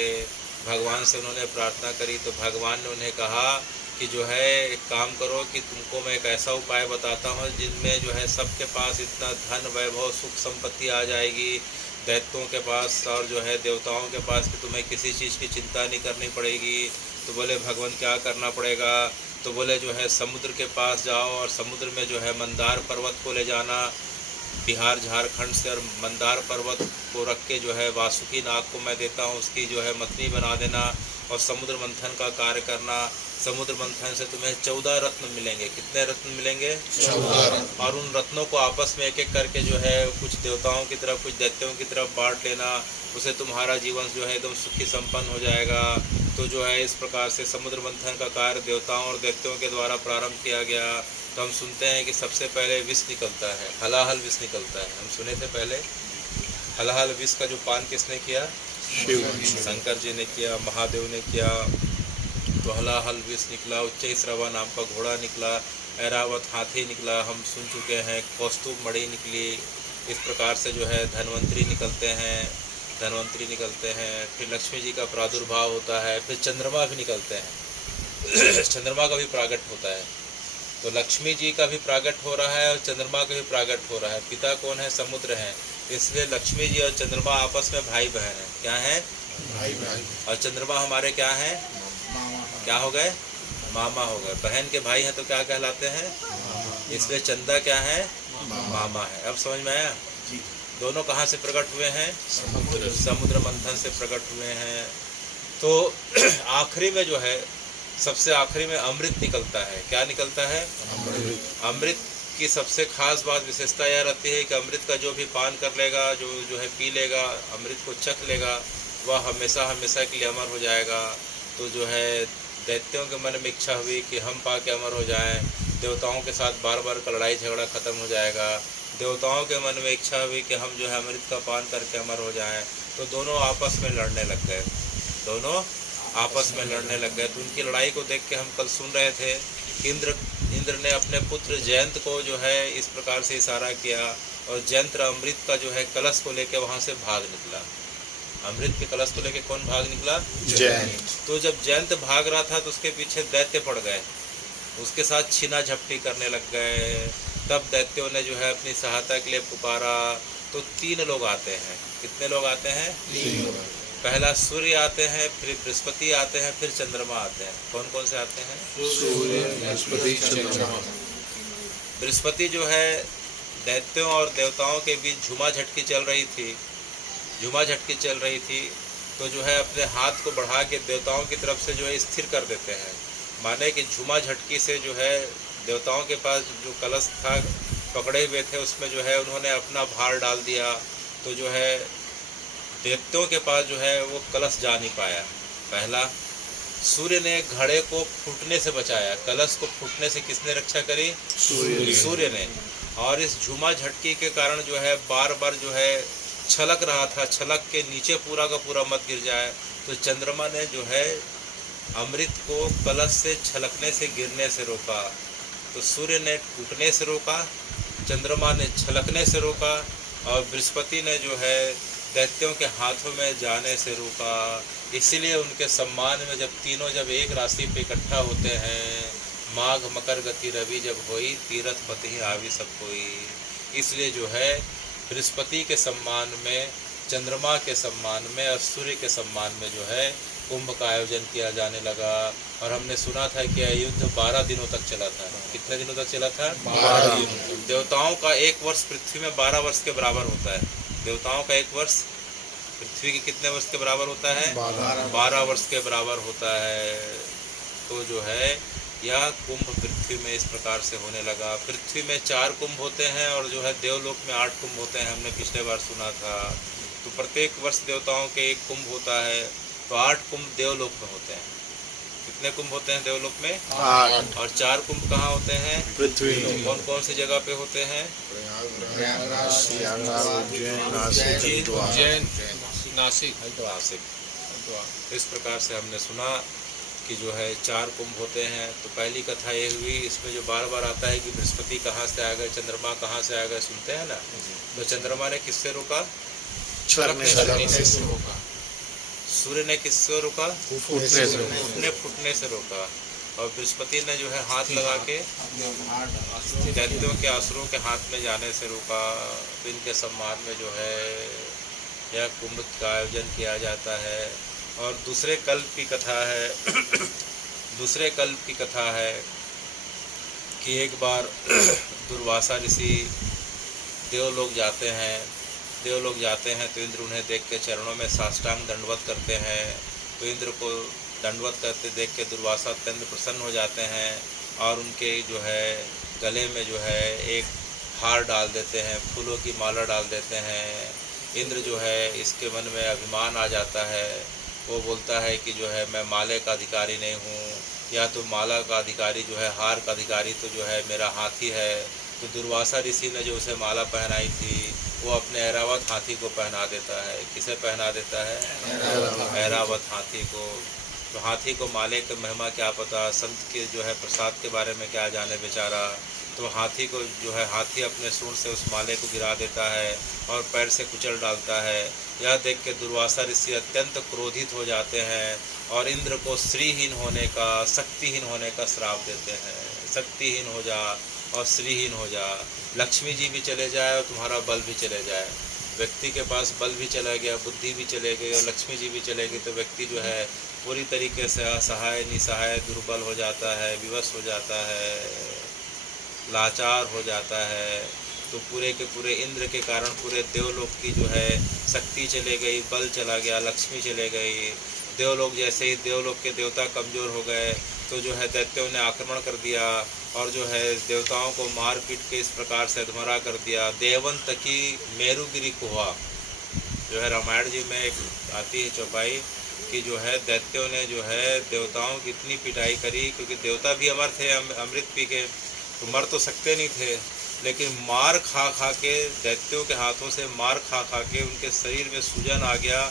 भगवान से उन्होंने प्रार्थना करी। तो भगवान ने उन्हें कहा कि जो है एक काम करो कि तुमको मैं एक ऐसा उपाय बताता हूँ जिनमें जो है सबके पास इतना धन वैभव सुख संपत्ति आ जाएगी, दैत्यों के पास और जो है देवताओं के पास, कि तुम्हें किसी चीज़ की चिंता नहीं करनी पड़ेगी। तो बोले भगवान क्या करना पड़ेगा? तो बोले जो है समुद्र के पास जाओ और समुद्र में जो है मंदार पर्वत को ले जाना, बिहार झारखंड से, और मंदार पर्वत को रख के जो है वासुकी नाग को मैं देता हूँ, उसकी जो है मथनी बना देना और समुद्र मंथन का कार्य करना। समुद्र मंथन से तुम्हें 14 रत्न मिलेंगे। कितने रत्न मिलेंगे? 14। और उन रत्नों को आपस में एक एक करके जो है कुछ देवताओं की तरफ कुछ दैत्यों की तरफ बांट लेना, उसे तुम्हारा जीवन जो है एकदम सुखी संपन्न हो जाएगा। तो जो है इस प्रकार से समुद्र मंथन का कार्य देवताओं और दैत्यों के द्वारा प्रारंभ किया गया। तो हम सुनते हैं कि सबसे पहले विष निकलता है, हलाहल विष निकलता है। हम सुने थे पहले हलाहल विष का जो पान किसने किया? शंकर जी ने किया, महादेव ने किया। तो हलाहल विष निकला, उच्चैश्रवा नाम का घोड़ा निकला, ऐरावत हाथी निकला, हम सुन चुके हैं। कौस्तुभ मणि निकली। इस प्रकार से जो है धन्वंतरी निकलते हैं, फिर लक्ष्मी जी का प्रादुर्भाव होता है, फिर चंद्रमा भी निकलते हैं चंद्रमा का भी प्रागट होता है। तो लक्ष्मी जी का भी प्रागट हो रहा है और चंद्रमा का भी प्रागट हो रहा है। पिता कौन है? समुद्र है। इसलिए लक्ष्मी जी और चंद्रमा आपस में भाई बहन है। क्या है? भाई। और चंद्रमा हमारे क्या है? क्या हो गए? मामा हो गए। बहन के भाई हैं तो क्या कहलाते हैं? इसलिए चंदा क्या है? मामा है। अब समझ में आया? दोनों कहाँ से प्रकट हुए हैं? समुद्र मंथन से प्रकट हुए हैं। तो आखिरी में जो है, सबसे आखिरी में अमृत निकलता है। क्या निकलता है? अमृत की सबसे खास बात, विशेषता यह रहती है कि अमृत का जो भी पान कर लेगा, जो है पी लेगा, अमृत को चख लेगा, वह हमेशा हमेशा के लिए अमर हो जाएगा। तो जो है दैत्यों के मन में इच्छा हुई कि हम पा के अमर हो जाएं, देवताओं के साथ बार बार का लड़ाई झगड़ा खत्म हो जाएगा। देवताओं के मन में इच्छा हुई कि हम जो है अमृत का पान करके अमर हो जाएं, तो दोनों आपस में लड़ने लग गए। दोनों आपस में लड़ने लग गए। तो उनकी लड़ाई को देख के हम कल सुन रहे थे कि इंद्र ने अपने पुत्र जयंत को जो है इस प्रकार से इशारा किया, और जयंत अमृत का जो है कलश को लेके वहाँ से भाग निकला। अमृत के कलश को लेके कौन भाग निकला? जयंत। तो जब जयंत भाग रहा था तो उसके पीछे दैत्य पड़ गए, उसके साथ छीना झपटी करने लग गए। तब दैत्यों ने जो है अपनी सहायता के लिए पुकारा, तो 3 लोग आते हैं। कितने लोग आते हैं? 3 लोग। पहला सूर्य आते हैं, फिर बृहस्पति आते हैं, फिर चंद्रमा आते हैं। कौन कौन से आते हैं? सूर्य, बृहस्पति, चंद्रमा। बृहस्पति जो है दैत्यों और देवताओं के बीच झुमा झटकी चल रही थी, तो जो है अपने हाथ को बढ़ा के देवताओं की तरफ से जो है स्थिर कर देते हैं। माने कि झुमा झटकी से जो है देवताओं के पास जो कलश था पकड़े हुए थे, उसमें जो है उन्होंने अपना भार डाल दिया, तो जो है दैत्यों के पास जो है वो कलश जा नहीं पाया। पहला सूर्य ने घड़े को फूटने से बचाया। कलश को फूटने से किसने रक्षा करी? सूर्य ने। और इस झुमा झटकी के कारण जो है बार बार जो है छलक रहा था, छलक के नीचे पूरा का पूरा मत गिर जाए, तो चंद्रमा ने जो है अमृत को कलश से छलकने से गिरने से रोका। तो सूर्य ने टूटने से रोका, चंद्रमा ने छलकने से रोका, और बृहस्पति ने जो है दैत्यों के हाथों में जाने से रोका। इसीलिए उनके सम्मान में जब तीनों जब एक राशि पे इकट्ठा होते हैं, माघ मकर गति रवि जब होई, तीरथ पति आवी सब कोई। इसलिए जो है बृहस्पति के सम्मान में, चंद्रमा के सम्मान में और सूर्य के सम्मान में जो है कुंभ का आयोजन किया जाने लगा। और हमने सुना था कि यह युद्ध 12 दिनों तक चला था। कितने दिनों तक चला था? 12 दिनों। देवताओं का 1 वर्ष पृथ्वी में 12 वर्ष के बराबर होता है। देवताओं का 1 वर्ष पृथ्वी के कितने वर्ष के बराबर होता है? 12 वर्ष के बराबर होता है। तो जो है यह कुंभ पृथ्वी में इस प्रकार से होने लगा। पृथ्वी में 4 कुंभ होते हैं और जो है देवलोक में 8 कुंभ होते हैं, हमने पिछले बार सुना था। तो प्रत्येक वर्ष देवताओं के 1 कुंभ होता है, तो 8 कुंभ देवलोक में होते हैं। कितने कुंभ होते हैं देवलोक में? 8। और 4 कुंभ कहाँ होते हैं? पृथ्वी में। कौन कौन सी जगह पे होते हैं? नासिक। इस प्रकार से हमने सुना कि जो है 4 कुंभ होते हैं। तो पहली कथा ये हुई, इसमें जो बार बार आता है कि बृहस्पति कहाँ से आ गए, चंद्रमा कहाँ से आ गए, सुनते हैं ना। तो चंद्रमा ने किससे रोका? छलकने से रोका। सूर्य ने किससे रोका? फूटने से रोका। और बृहस्पति ने जो है हाथ लगा के दैत्यों के असुरों के हाथ में जाने से रोका। तो इनके सम्मान में जो है यह कुंभ का आयोजन किया जाता है। और दूसरे कल्प की कथा है कि एक बार दुर्वासा ऋषि देवलोक जाते हैं तो इंद्र उन्हें देख के चरणों में साष्टांग दंडवत करते हैं। तो इंद्र को दंडवत करते देख के दुर्वासा अत्यंत प्रसन्न हो जाते हैं और उनके जो है गले में जो है एक हार डाल देते हैं, फूलों की माला डाल देते हैं। इंद्र जो है इसके मन में अभिमान आ जाता है, वो बोलता है कि जो है मैं माले का अधिकारी नहीं हूँ, या तो माला का अधिकारी जो है हार का अधिकारी तो जो है मेरा हाथी है। तो दुर्वासा ऋषि ने जो उसे माला पहनाई थी वो अपने ऐरावत हाथी को पहना देता है। किसे पहना देता है? ऐरावत हाथी को। तो हाथी को माले की महिमा क्या पता, संत के जो है प्रसाद के बारे में क्या जाने बेचारा। तो हाथी को जो है हाथी अपने सूंड से उस माले को गिरा देता है और पैर से कुचल डालता है। यह देख के दुर्वासा ऋषि अत्यंत क्रोधित हो जाते हैं और इंद्र को श्रीहीन होने का, शक्तिहीन होने का श्राप देते हैं। शक्तिहीन हो जा और श्रीहीन हो जा, लक्ष्मी जी भी चले जाए और तुम्हारा बल भी चले जाए। व्यक्ति के पास बल भी चला गया, बुद्धि भी चले गई और लक्ष्मी जी भी चले गई, तो व्यक्ति जो है पूरी तरीके से असहाय, निसहाय, दुर्बल हो जाता है, विवश हो जाता है, लाचार हो जाता है। तो पूरे के पूरे इंद्र के कारण पूरे देवलोक की जो है शक्ति चले गई, बल चला गया, लक्ष्मी चले गई। देवलोक जैसे ही देवलोक के देवता कमज़ोर हो गए तो जो है दैत्यों ने आक्रमण कर दिया और जो है देवताओं को मार पीट के इस प्रकार से अधमरा कर दिया। देवंत की मेरुगिरी कुहा जो है रामायण जी में एक आती है चौपाई कि जो है दैत्यों ने जो है देवताओं की इतनी पिटाई करी, क्योंकि देवता भी अमर थे, अमृत पी के तो मर तो सकते नहीं थे। लेकिन मार खा खा के, दैत्यों के हाथों से मार खा खा के उनके शरीर में सूजन आ गया,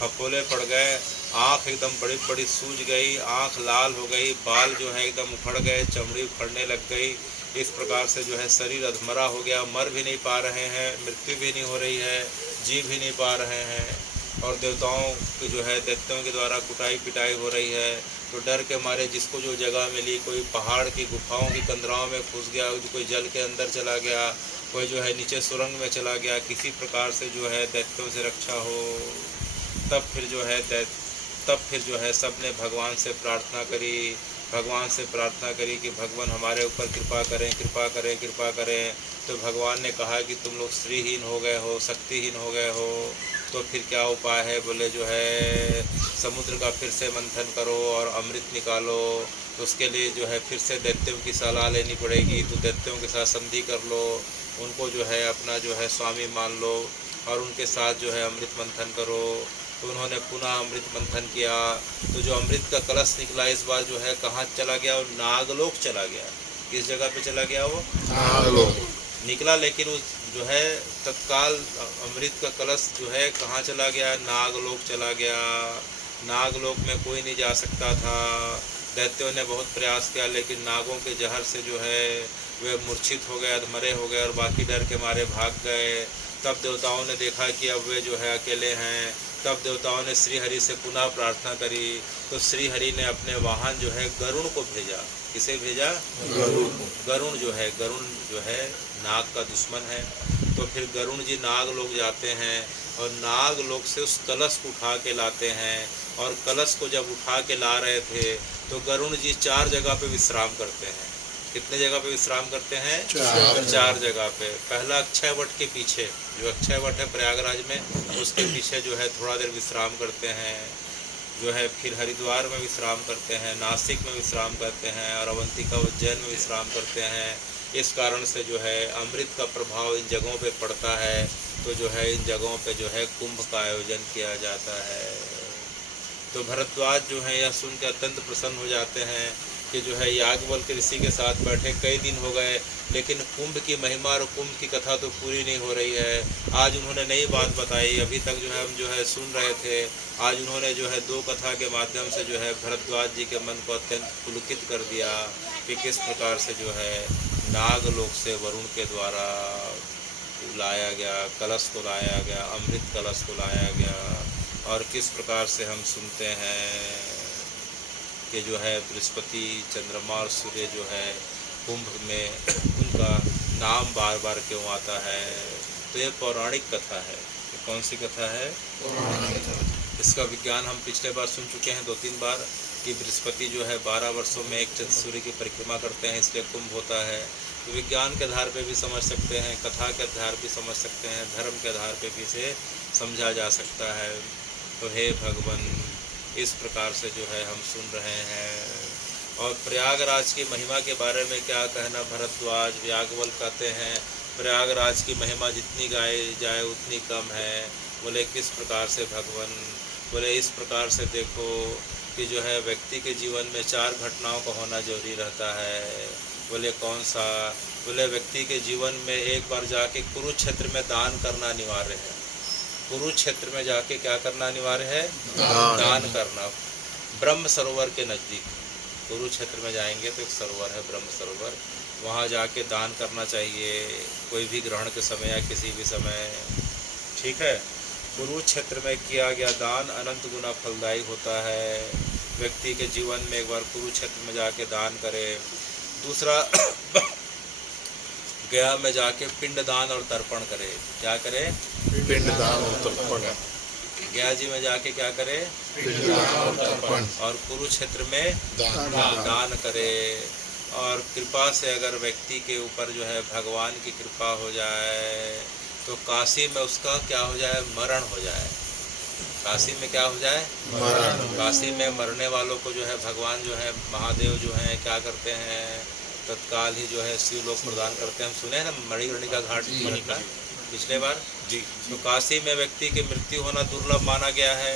फफोले पड़ गए, आँख एकदम बड़ी बड़ी सूज गई, आँख लाल हो गई, बाल जो है एकदम उखड़ गए, चमड़ी उखड़ने लग गई। इस प्रकार से जो है शरीर अधमरा हो गया, मर भी नहीं पा रहे हैं, मृत्यु भी नहीं हो रही है, जी भी नहीं पा रहे हैं, और देवताओं की जो है दैत्यों के द्वारा कुटाई पिटाई हो रही है। तो डर के मारे जिसको जो जगह मिली, कोई पहाड़ की गुफाओं की कंदराओं में घुस गया, कोई जल के अंदर चला गया, कोई जो है नीचे सुरंग में चला गया, किसी प्रकार से जो है दैत्यों से रक्षा हो। तब फिर जो है सब ने भगवान से प्रार्थना करी कि भगवान हमारे ऊपर कृपा करें, कृपा करें, कृपा करें। तो भगवान ने कहा कि तुम लोग श्रीहीन हो गए हो, शक्तिहीन हो गए हो, तो फिर क्या उपाय है? बोले जो है समुद्र का फिर से मंथन करो और अमृत निकालो। तो उसके लिए जो है फिर से दैत्यों की सलाह लेनी पड़ेगी। तो दैत्यों के साथ संधि कर लो, उनको जो है अपना जो है स्वामी मान लो और उनके साथ जो है अमृत मंथन करो। तो उन्होंने पुनः अमृत मंथन किया। तो जो अमृत का कलश निकला इस बार जो है कहाँ चला गया? वो नागलोक चला गया। किस जगह पे चला गया? वो नागलोक निकला, लेकिन उस जो है तत्काल अमृत का कलश जो है कहाँ चला गया? नागलोक चला गया। नागलोक में कोई नहीं जा सकता था। दैत्यों ने बहुत प्रयास किया, लेकिन नागों के जहर से जो है वे मूर्छित हो गए, अधमरे हो गए और बाकी डर के मारे भाग गए। तब देवताओं ने देखा कि अब वे जो है अकेले हैं। तब देवताओं ने श्री हरि से पुनः प्रार्थना करी। तो श्री हरि ने अपने वाहन जो है गरुण को भेजा। किसे भेजा? गरुण जो है नाग का दुश्मन है। तो फिर गरुण जी नाग लोग जाते हैं और नाग लोग से उस कलश को उठा के लाते हैं। और कलश को जब उठा के ला रहे थे तो गरुण जी 4 जगह पे विश्राम करते हैं। कितने जगह पे विश्राम करते हैं? 4 जगह पे। पहला अक्षय वट के पीछे, जो अक्षय वट है प्रयागराज में, उसके पीछे जो है थोड़ा देर विश्राम करते हैं। जो है फिर हरिद्वार में विश्राम करते हैं, नासिक में विश्राम करते हैं और अवंतिका उज्जैन में विश्राम करते हैं। इस कारण से जो है अमृत का प्रभाव इन जगहों पे पड़ता है। तो जो है इन जगहों पे जो है कुंभ का आयोजन किया जाता है। तो भरद्वाज जो है यह सुन के अत्यंत प्रसन्न हो जाते हैं कि जो है याज्ञवल्क्य ऋषि के साथ बैठे कई दिन हो गए, लेकिन कुंभ की महिमा और कुंभ की कथा तो पूरी नहीं हो रही है। आज उन्होंने नई बात बताई, अभी तक जो है हम जो है सुन रहे थे। आज उन्होंने जो है 2 कथा के माध्यम से जो है भरद्वाज जी के मन को अत्यंत पुलकित कर दिया कि किस प्रकार से जो है नागलोक से वरुण के द्वारा लाया गया, कलश को लाया गया, अमृत कलश को लाया गया। और किस प्रकार से हम सुनते हैं कि जो है बृहस्पति, चंद्रमा और सूर्य जो है कुंभ में उनका नाम बार बार क्यों आता है? तो ये पौराणिक कथा है। तो कौन सी कथा है? इसका विज्ञान हम पिछले बार सुन चुके हैं 2-3 बार कि बृहस्पति जो है 12 वर्षों में एक सूर्य की परिक्रमा करते हैं, इसलिए कुंभ होता है। तो विज्ञान के आधार पे भी समझ सकते हैं, कथा के आधार भी समझ सकते हैं, धर्म के आधार पे भी इसे समझा जा सकता है। तो हे भगवान, इस प्रकार से जो है हम सुन रहे हैं। और प्रयागराज की महिमा के बारे में क्या कहना? भरद्वाज, याज्ञवल्क्य कहते हैं प्रयागराज की महिमा जितनी गाई जाए उतनी कम है। बोले किस प्रकार से भगवान? बोले इस प्रकार से देखो कि जो है व्यक्ति के जीवन में 4 घटनाओं का होना जरूरी रहता है। बोले कौन सा? बोले व्यक्ति के जीवन में एक बार जाके कुरुक्षेत्र में दान करना अनिवार्य है। कुरुक्षेत्र में जाके क्या करना अनिवार्य है? दान करना। ब्रह्म सरोवर के नज़दीक कुरुक्षेत्र में जाएंगे तो एक सरोवर है ब्रह्म सरोवर, वहाँ जाके दान करना चाहिए, कोई भी ग्रहण के समय या किसी भी समय। ठीक है। कुरुक्षेत्र में किया गया दान अनंत गुना फलदायी होता है। व्यक्ति के जीवन में एक बार कुरुक्षेत्र में जाके दान करे। दूसरा गया में जाके पिंडदान और तर्पण करे। क्या करे? पिंडदान और तर्पण। गया जी में जाके क्या करे? पिंडदान और तर्पण। और कुरुक्षेत्र में दान करे। और कृपा से अगर व्यक्ति के ऊपर जो है भगवान की कृपा हो जाए तो काशी में उसका क्या हो जाए? मरण हो जाए। काशी में क्या हो जाए? मरण। काशी में मरने वालों को जो है भगवान जो है महादेव जो है क्या करते हैं? तत्काल ही जो है शिव लोग प्रदान करते हैं। हम सुने हैं ना मणिकर्णिका घाट का पिछले बार जी। तो काशी में व्यक्ति की मृत्यु होना दुर्लभ माना गया है।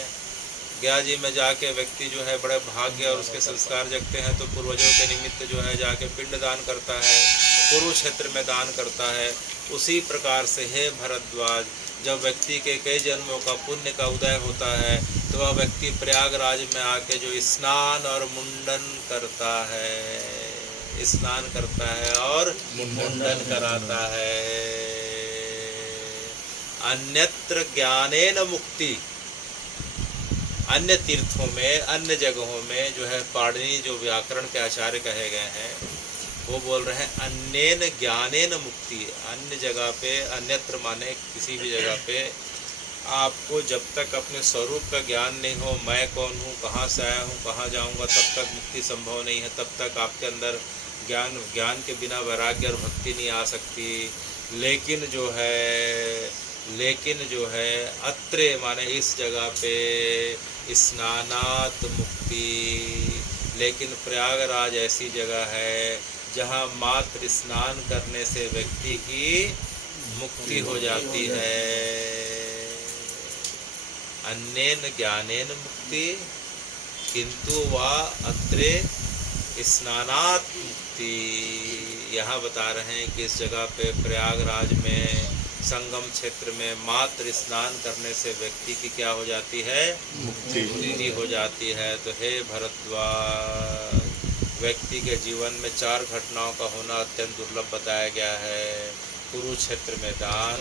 गया जी में जाके व्यक्ति जो है बड़े भाग्य और उसके संस्कार जगते हैं तो पूर्वजों के निमित्त जो है जाके पिंड दान करता है। कुरुक्षेत्र में दान करता है, उसी प्रकार से हे भरद्वाज, जब व्यक्ति के कई जन्मों का पुण्य का उदय होता है तो वह व्यक्ति प्रयागराज में आके जो स्नान और मुंडन करता है, स्नान करता है और मुंडन कराता है। अन्यत्र ज्ञानेन मुक्ति, अन्य तीर्थों में, अन्य जगहों में जो है पाणिनि जो व्याकरण के आचार्य कहे गए हैं वो बोल रहे हैं अन्येन ज्ञानेन मुक्ति। अन्य जगह पे, अन्यत्र माने किसी भी जगह पे, आपको जब तक अपने स्वरूप का ज्ञान नहीं हो, मैं कौन हूँ, कहाँ से आया हूँ, कहाँ जाऊँगा, तब तक मुक्ति संभव नहीं है। तब तक आपके अंदर ज्ञान के बिना वैराग्य और भक्ति नहीं आ सकती। लेकिन जो है अत्रे माने इस जगह पे स्नानात मुक्ति। लेकिन प्रयागराज ऐसी जगह है जहाँ मात्र स्नान करने से व्यक्ति की मुक्ति हो जाती है। अन्येन ज्ञानेन मुक्ति किंतु वा अत्रे स्नानात मुक्ति। यहाँ बता रहे हैं कि इस जगह पे प्रयागराज में संगम क्षेत्र में मात्र स्नान करने से व्यक्ति की क्या हो जाती है, मुक्ति हो जाती है। तो हे भरद्वाज, व्यक्ति के जीवन में 4 घटनाओं का होना अत्यंत दुर्लभ बताया गया है। कुरुक्षेत्र में दान,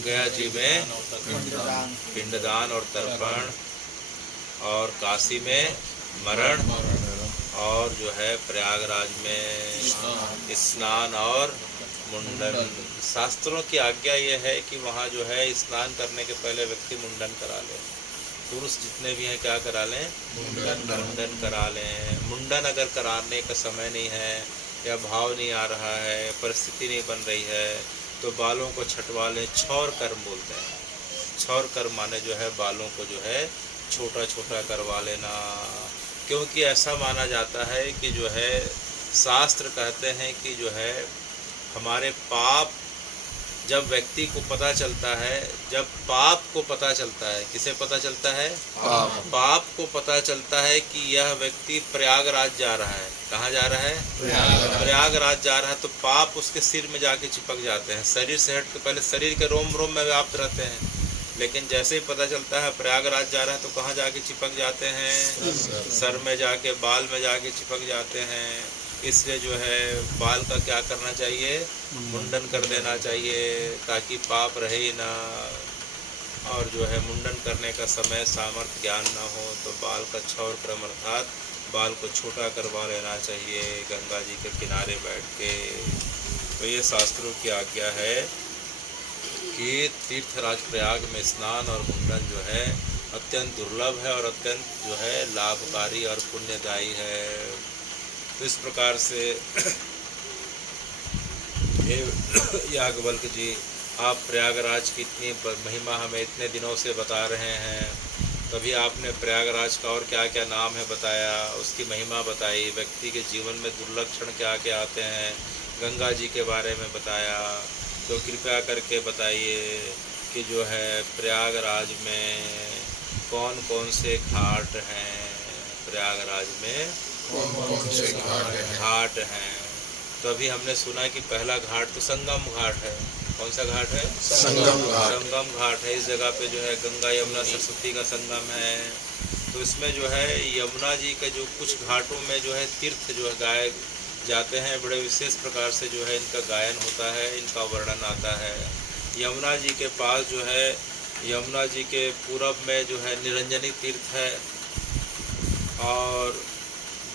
गया जी में पिंडदान और तर्पण, और काशी में मरण, और जो है प्रयागराज में स्नान और मुंडन। शास्त्रों की आज्ञा ये है कि वहाँ जो है स्नान करने के पहले व्यक्ति मुंडन करा ले। पुरुष जितने भी हैं क्या करा लें, मुंडन करा लें। मुंडन अगर कराने का समय नहीं है या भाव नहीं आ रहा है, परिस्थिति नहीं बन रही है, तो बालों को छटवा लें। छौर कर्म बोलते हैं। छौर कर्म माने जो है बालों को जो है छोटा छोटा करवा लेना। क्योंकि ऐसा माना जाता है कि जो है शास्त्र कहते हैं कि जो है हमारे पाप, जब व्यक्ति को पता चलता है, जब पाप को पता चलता है, किसे पता चलता है, पाप को पता चलता है कि यह व्यक्ति प्रयागराज जा रहा है। कहाँ जा रहा है, प्रयागराज जा रहा है, तो पाप उसके सिर में जाके चिपक जाते हैं। शरीर से हट के पहले शरीर के रोम रोम में व्याप्त रहते हैं, लेकिन जैसे ही पता चलता है प्रयागराज जा रहा है तो कहाँ जाके चिपक जाते हैं, सर में जाके, बाल में जाके चिपक जाते हैं। इसलिए जो है बाल का क्या करना चाहिए, मुंडन कर देना चाहिए, ताकि पाप रहे ही ना। और जो है मुंडन करने का समय सामर्थ्य ज्ञान ना हो तो बाल का क्षौर क्रम अर्थात बाल को छोटा करवा लेना चाहिए गंगा जी के किनारे बैठ के। तो ये शास्त्रों की आज्ञा है कि तीर्थराज प्रयाग में स्नान और मुंडन जो है अत्यंत दुर्लभ है और अत्यंत जो है लाभकारी और पुण्यदायी है। तो इस प्रकार से हे याज्ञवल्क जी, आप प्रयागराज की इतनी महिमा हमें इतने दिनों से बता रहे हैं, तभी आपने प्रयागराज का और क्या क्या नाम है बताया, उसकी महिमा बताई, व्यक्ति के जीवन में दुर्लभ क्षण क्या क्या आते हैं, गंगा जी के बारे में बताया। तो कृपया करके बताइए कि जो है प्रयागराज में कौन कौन से घाट हैं, प्रयागराज में कौन से घाट हैं। तो अभी हमने सुना कि पहला घाट तो संगम घाट है। कौन सा घाट है, संगम घाट है। इस जगह पे जो है गंगा यमुना सरस्वती का संगम है। तो इसमें जो है यमुना जी के जो कुछ घाटों में जो है तीर्थ जो है गाए जाते हैं, बड़े विशेष प्रकार से जो है इनका गायन होता है, इनका वर्णन आता है। यमुना जी के पास जो है, यमुना जी के पूरब में जो है निरंजनी तीर्थ है, और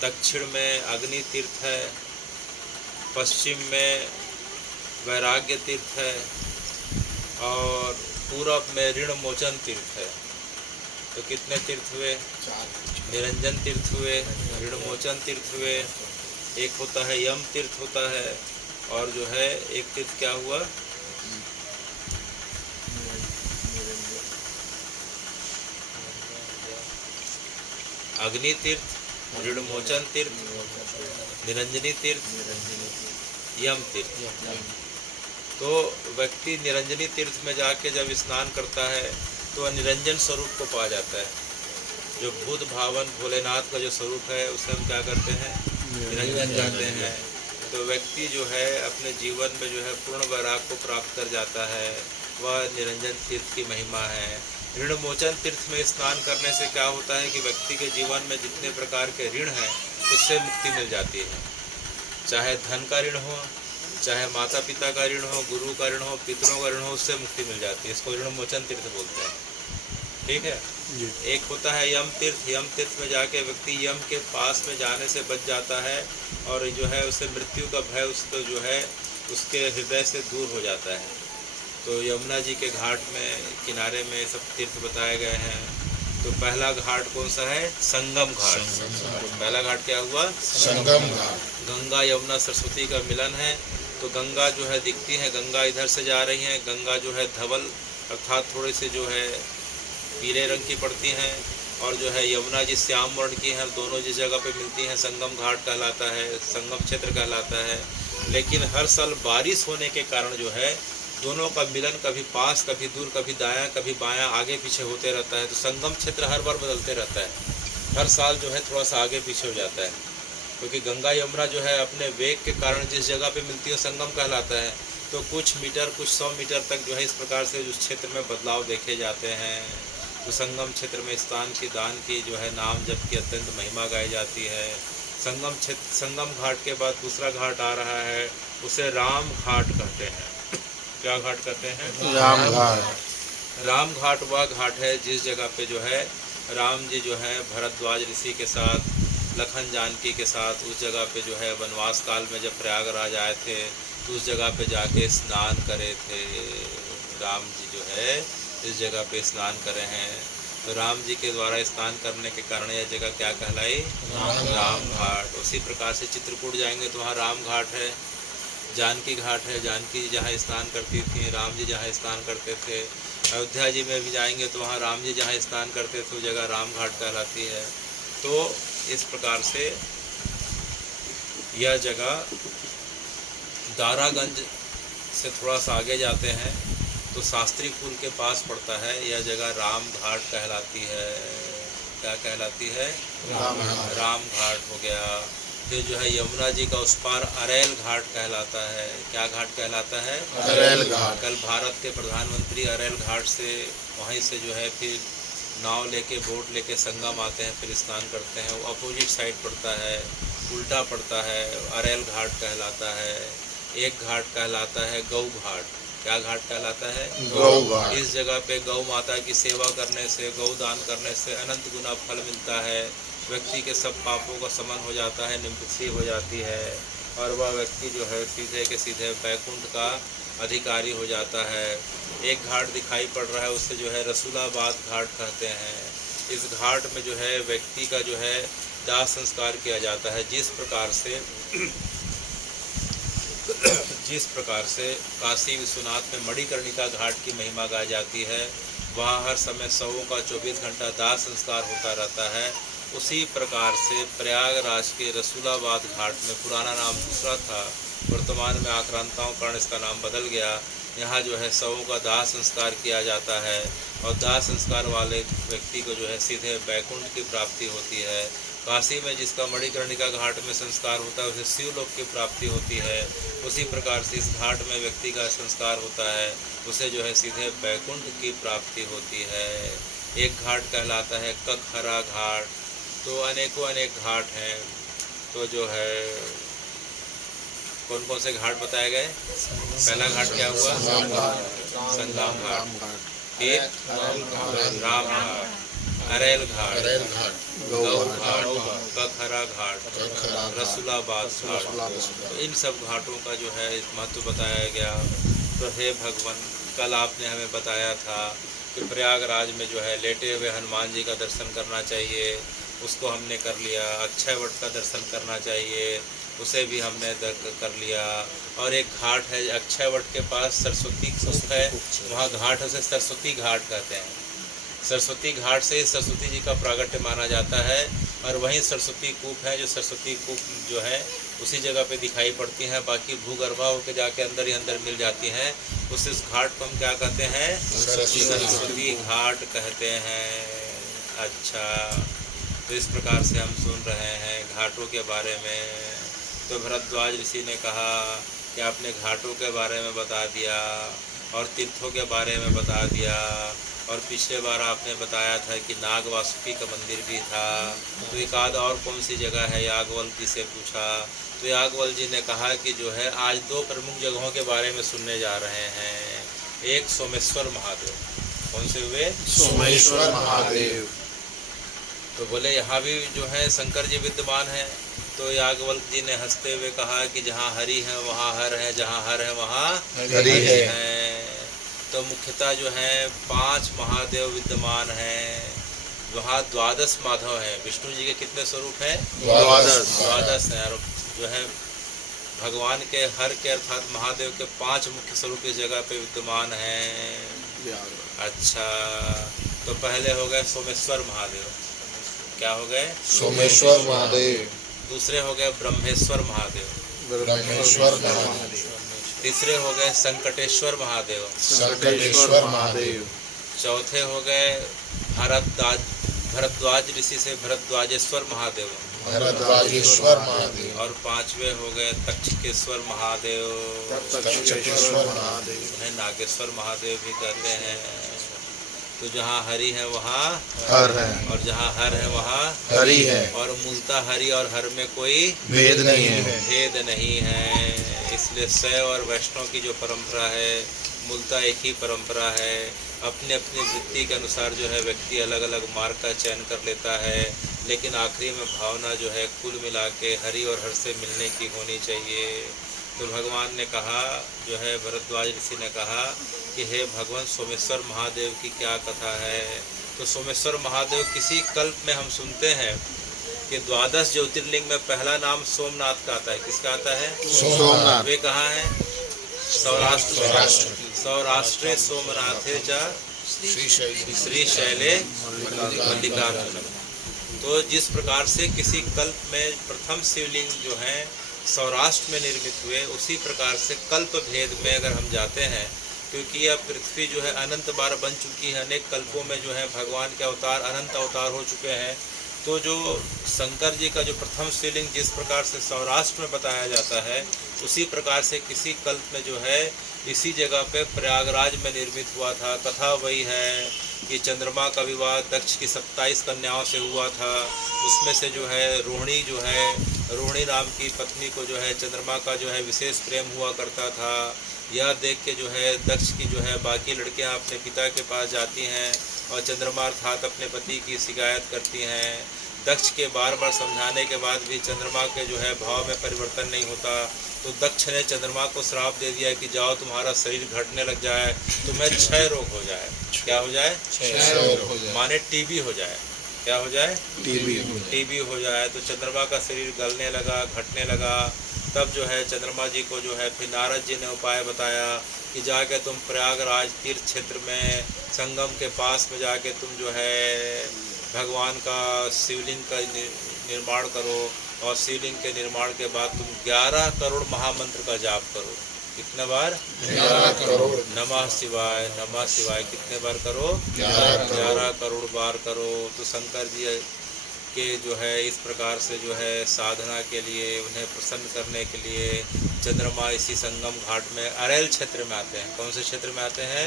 दक्षिण में अग्नि तीर्थ है, पश्चिम में वैराग्य तीर्थ है, और पूरब में ऋण मोचन तीर्थ है। तो कितने तीर्थ हुए, निरंजन तीर्थ हुए, ऋण मोचन तीर्थ हुए, एक होता है यम तीर्थ होता है, और जो है एक तीर्थ क्या हुआ, अग्नि तीर्थ, ऋण मोचन तीर्थ, निरंजनी तीर्थ, यम तीर्थ। तो व्यक्ति निरंजनी तीर्थ में जाके जब स्नान करता है तो वह निरंजन स्वरूप को पा जाता है। जो भूत भावन भोलेनाथ का जो स्वरूप है उसे हम क्या करते हैं, निरंजन जाते हैं, तो व्यक्ति जो है अपने जीवन में जो है पूर्ण वैराग्य को प्राप्त कर जाता है। वह निरंजन तीर्थ की महिमा है। ऋण मोचन तीर्थ में स्नान करने से क्या होता है कि व्यक्ति के जीवन में जितने प्रकार के ऋण हैं उससे मुक्ति मिल जाती है। चाहे धन का ऋण हो, चाहे माता पिता का ऋण हो, गुरु का ऋण हो, पितरों का ऋण हो, उससे मुक्ति मिल जाती है। इसको ऋण मोचन तीर्थ बोलते हैं। ठीक है। एक होता है यम तीर्थ। यम तीर्थ में जाके व्यक्ति यम के पास में जाने से बच जाता है और जो है उसे मृत्यु का भय उसको जो है उसके हृदय से दूर हो जाता है। तो यमुना जी के घाट में किनारे में सब तीर्थ बताए गए हैं। तो पहला घाट कौन सा है? संगम घाट। पहला घाट क्या हुआ? संगम घाट। गंगा यमुना सरस्वती का मिलन है। तो गंगा जो है दिखती है, गंगा इधर से जा रही है। गंगा जो है धवल अर्थात थोड़े से जो है पीले रंग की पड़ती हैं, और जो है यमुना जी श्याम वर्ण की हैं। दोनों जिस जगह पे मिलती हैं संगम घाट कहलाता है, संगम क्षेत्र कहलाता है। लेकिन हर साल बारिश होने के कारण जो है दोनों का मिलन कभी पास, कभी दूर, कभी दायां, कभी बायां, आगे पीछे होते रहता है। तो संगम क्षेत्र हर बार बदलते रहता है। हर साल जो है थोड़ा सा आगे पीछे हो जाता है, क्योंकि गंगा यमुना जो है अपने वेग के कारण जिस जगह पे मिलती है संगम कहलाता है। तो कुछ मीटर, कुछ 100 मीटर तक जो है इस प्रकार से उस क्षेत्र में बदलाव देखे जाते हैं। तो संगम क्षेत्र में स्नान की, दान की जो है नाम जप की अत्यंत महिमा गाई जाती है। संगम क्षेत्र, संगम घाट के बाद दूसरा घाट आ रहा है, उसे राम घाट कहते हैं। क्या घाट कहते हैं? राम घाट। राम घाट वह घाट है जिस जगह पे जो है राम जी जो है भरद्वाज ऋषि के साथ, लखन जानकी के साथ उस जगह पे जो है वनवास काल में जब प्रयागराज आए थे तो उस जगह पे जाके स्नान करे थे। राम जी जो है इस जगह पे स्नान करे हैं। तो राम जी के द्वारा स्नान करने के कारण यह जगह क्या कहलाई? राम घाट। उसी प्रकार से चित्रकूट जाएंगे तो वहाँ राम घाट है। जानकी घाट है, जानकी जी जहाँ स्नान करती थी, राम जी जहाँ स्नान करते थे। अयोध्या जी में भी जाएंगे तो वहाँ राम जी जहाँ स्नान करते थे वो जगह राम घाट कहलाती है। तो इस प्रकार से यह जगह दारागंज से थोड़ा सा आगे जाते हैं तो शास्त्री पुल के पास पड़ता है। यह जगह राम घाट कहलाती है। क्या कहलाती है? राम घाट हो गया। फिर जो है यमुना जी का उस पार अरेल घाट कहलाता है। क्या घाट कहलाता है? अरेल घाट। कल भारत के प्रधानमंत्री अरेल घाट से वहीं से जो है फिर नाव लेके, बोट लेके संगम आते हैं, फिर स्नान करते हैं। वो अपोजिट साइड पड़ता है, उल्टा पड़ता है, अरेल घाट कहलाता है। एक घाट कहलाता है गौ घाट। क्या घाट कहलाता है? गौ घाट। इस जगह पे गौ माता की सेवा करने से, गौ दान करने से अनंत गुना फल मिलता है। व्यक्ति के सब पापों का शमन हो जाता है, निवृत्ति हो जाती है, और वह व्यक्ति जो है सीधे के सीधे वैकुंठ का अधिकारी हो जाता है। एक घाट दिखाई पड़ रहा है, उससे जो है रसूलाबाद घाट कहते हैं। इस घाट में जो है व्यक्ति का जो है दाह संस्कार किया जाता है। जिस प्रकार से काशी विश्वनाथ में मणिकर्णिका घाट की महिमा गाई जाती है, वहाँ हर समय शवों का 24 घंटा दाह संस्कार होता रहता है। उसी प्रकार से प्रयागराज के रसूलाबाद घाट में पुराना नाम दूसरा था, वर्तमान में आक्रांताओं कारण इसका नाम बदल गया। यहाँ जो है शवों का दाह संस्कार किया जाता है, और दाह संस्कार वाले व्यक्ति को जो है सीधे वैकुंठ की प्राप्ति होती है। काशी में जिसका मणिकर्णिका घाट में संस्कार होता है उसे शिवलोक की प्राप्ति होती है। उसी प्रकार से इस घाट में व्यक्ति का संस्कार होता है, उसे जो है सीधे वैकुंठ की प्राप्ति होती है। एक घाट कहलाता है कखहरा घाट। तो अनेकों अनेक घाट हैं। तो जो है कौन कौन से घाट बताए गए? पहला घाट क्या हुआ? संगम घाट। फिर राम घाट, अरेल घाट, गौ घाट, कखहरा घाट, रसूलाबाद घाट। तो इन सब घाटों का जो है महत्व बताया गया। तो हे भगवान, कल आपने हमें बताया था कि प्रयागराज में जो है लेटे हुए हनुमान जी का दर्शन करना चाहिए, उसको हमने कर लिया। अक्षय वट का दर्शन करना चाहिए, उसे भी हमने कर लिया। और एक घाट है अक्षय वट के पास, सरस्वती कूप है, वहाँ घाट उसे सरस्वती घाट कहते हैं। सरस्वती घाट से सरस्वती जी का प्रागट्य माना जाता है। और वहीं सरस्वती कूप है, जो सरस्वती कूप जो है उसी जगह पे दिखाई पड़ती हैं, बाकी भूगर्भा होकर जाके अंदर ही अंदर मिल जाती हैं। उस घाट को हम क्या कहते हैं? सरस्वती घाट कहते हैं। अच्छा, तो इस प्रकार से हम सुन रहे हैं घाटों के बारे में। तो भरद्वाज ऋषि ने कहा कि आपने घाटों के बारे में बता दिया और तीर्थों के बारे में बता दिया, और पिछले बार आपने बताया था कि नाग वासुकी का मंदिर भी था। तो एक आध और कौन सी जगह है, याज्ञवल जी से पूछा। तो याज्ञवल जी ने कहा कि जो है आज दो प्रमुख जगहों के बारे में सुनने जा रहे हैं। एक सोमेश्वर महादेव। कौन से हुए? सोमेश्वर महादेव। तो बोले यहाँ भी जो है शंकर जी विद्यमान है। तो याज्ञवल्क्य जी ने हंसते हुए कहा कि जहाँ हरि है वहाँ हर है, जहाँ हर है वहाँ हरि है। तो मुख्यतः जो है 5 महादेव विद्यमान हैं। वहाँ 12 माधव हैं। विष्णु जी के कितने स्वरूप हैं? 12 हैं। और जो है भगवान के हर के अर्थात महादेव के 5 मुख्य स्वरूप इस जगह पे विद्यमान हैं। अच्छा, तो पहले हो गए सोमेश्वर महादेव। क्या हो गए? सोमेश्वर महादेव। दूसरे हो गए ब्रह्मेश्वर महादेव। ब्रह्मेश्वर महादेव। तीसरे हो गए संकटेश्वर महादेव। संकटेश्वर महादेव। चौथे हो गए भरद्वाज ऋषि से भरद्वाजेश्वर महादेव। भरद्वाजेश्वर महादेव। और 5वें हो गए तक्षकेश्वर महादेव। तक्षकेश्वर महादेव। उन्हें नागेश्वर महादेव भी कहते हैं। तो जहाँ हरि है वहाँ हर है, और जहाँ हर है वहाँ हरि है। और मूलतः हरि और हर में कोई भेद नहीं है। भेद नहीं है। इसलिए शैव और वैष्णव की जो परंपरा है मूलतः एक ही परंपरा है। अपनी अपनी वृत्ति के अनुसार जो है व्यक्ति अलग अलग मार्ग का चयन कर लेता है, लेकिन आखिरी में भावना जो है कुल मिला के हरि और हर से मिलने की होनी चाहिए। तो भगवान ने कहा, जो है भरद्वाज ऋषि ने कहा कि हे भगवान सोमेश्वर महादेव की क्या कथा है। तो सोमेश्वर महादेव किसी कल्प में हम सुनते हैं कि 12 ज्योतिर्लिंग में पहला नाम सोमनाथ का आता है। किसका आता है? सोमनाथ। वे कहाँ है? सौराष्ट्रे सोमनाथे च श्रीशैले मल्लिकार्जुन। तो जिस प्रकार से किसी कल्प में प्रथम शिवलिंग जो है सौराष्ट्र में निर्मित हुए, उसी प्रकार से कल्प भेद में अगर हम जाते हैं, क्योंकि यह पृथ्वी जो है अनंत बार बन चुकी है, अनेक कल्पों में जो है भगवान के अवतार अनंत अवतार हो चुके हैं। तो जो शंकर जी का जो प्रथम शिवलिंग जिस प्रकार से सौराष्ट्र में बताया जाता है, उसी प्रकार से किसी कल्प में जो है इसी जगह पे प्रयागराज में निर्मित हुआ था। कथा वही है कि चंद्रमा का विवाह दक्ष की 27 कन्याओं से हुआ था। उसमें से जो है रोहिणी नाम की पत्नी को जो है चंद्रमा का जो है विशेष प्रेम हुआ करता था। यह देख के जो है दक्ष की जो है बाकी लड़कियां अपने पिता के पास जाती हैं और चंद्रमा अर्थात अपने पति की शिकायत करती हैं। दक्ष के बार बार समझाने के बाद भी चंद्रमा के जो है भाव में परिवर्तन नहीं होता। तो दक्ष ने चंद्रमा को श्राप दे दिया कि जाओ तुम्हारा शरीर घटने लग जाए, तुम्हें क्षय रोग हो जाए। क्या हो जाए? क्षय रोग हो जाए। माने टीबी हो जाए। क्या हो जाए? टीबी हो जाए। तो चंद्रमा का शरीर गलने लगा, घटने लगा। तब जो है चंद्रमा जी को जो है फिर नारद जी ने उपाय बताया कि जाके तुम प्रयागराज तीर्थ क्षेत्र में संगम के पास में जाके तुम जो है भगवान का शिवलिंग का निर्माण करो, और शिवलिंग के निर्माण के बाद तुम 11 करोड़ महामंत्र का जाप करो। कितने बार? 11 करोड़। नमः शिवाय, नमः शिवाय कितने बार करो? 11 करोड़ बार करो। तो शंकर जी के जो है इस प्रकार से जो है साधना के लिए, उन्हें प्रसन्न करने के लिए चंद्रमा इसी संगम घाट में अरेल क्षेत्र में आते हैं। कौन से क्षेत्र में आते हैं?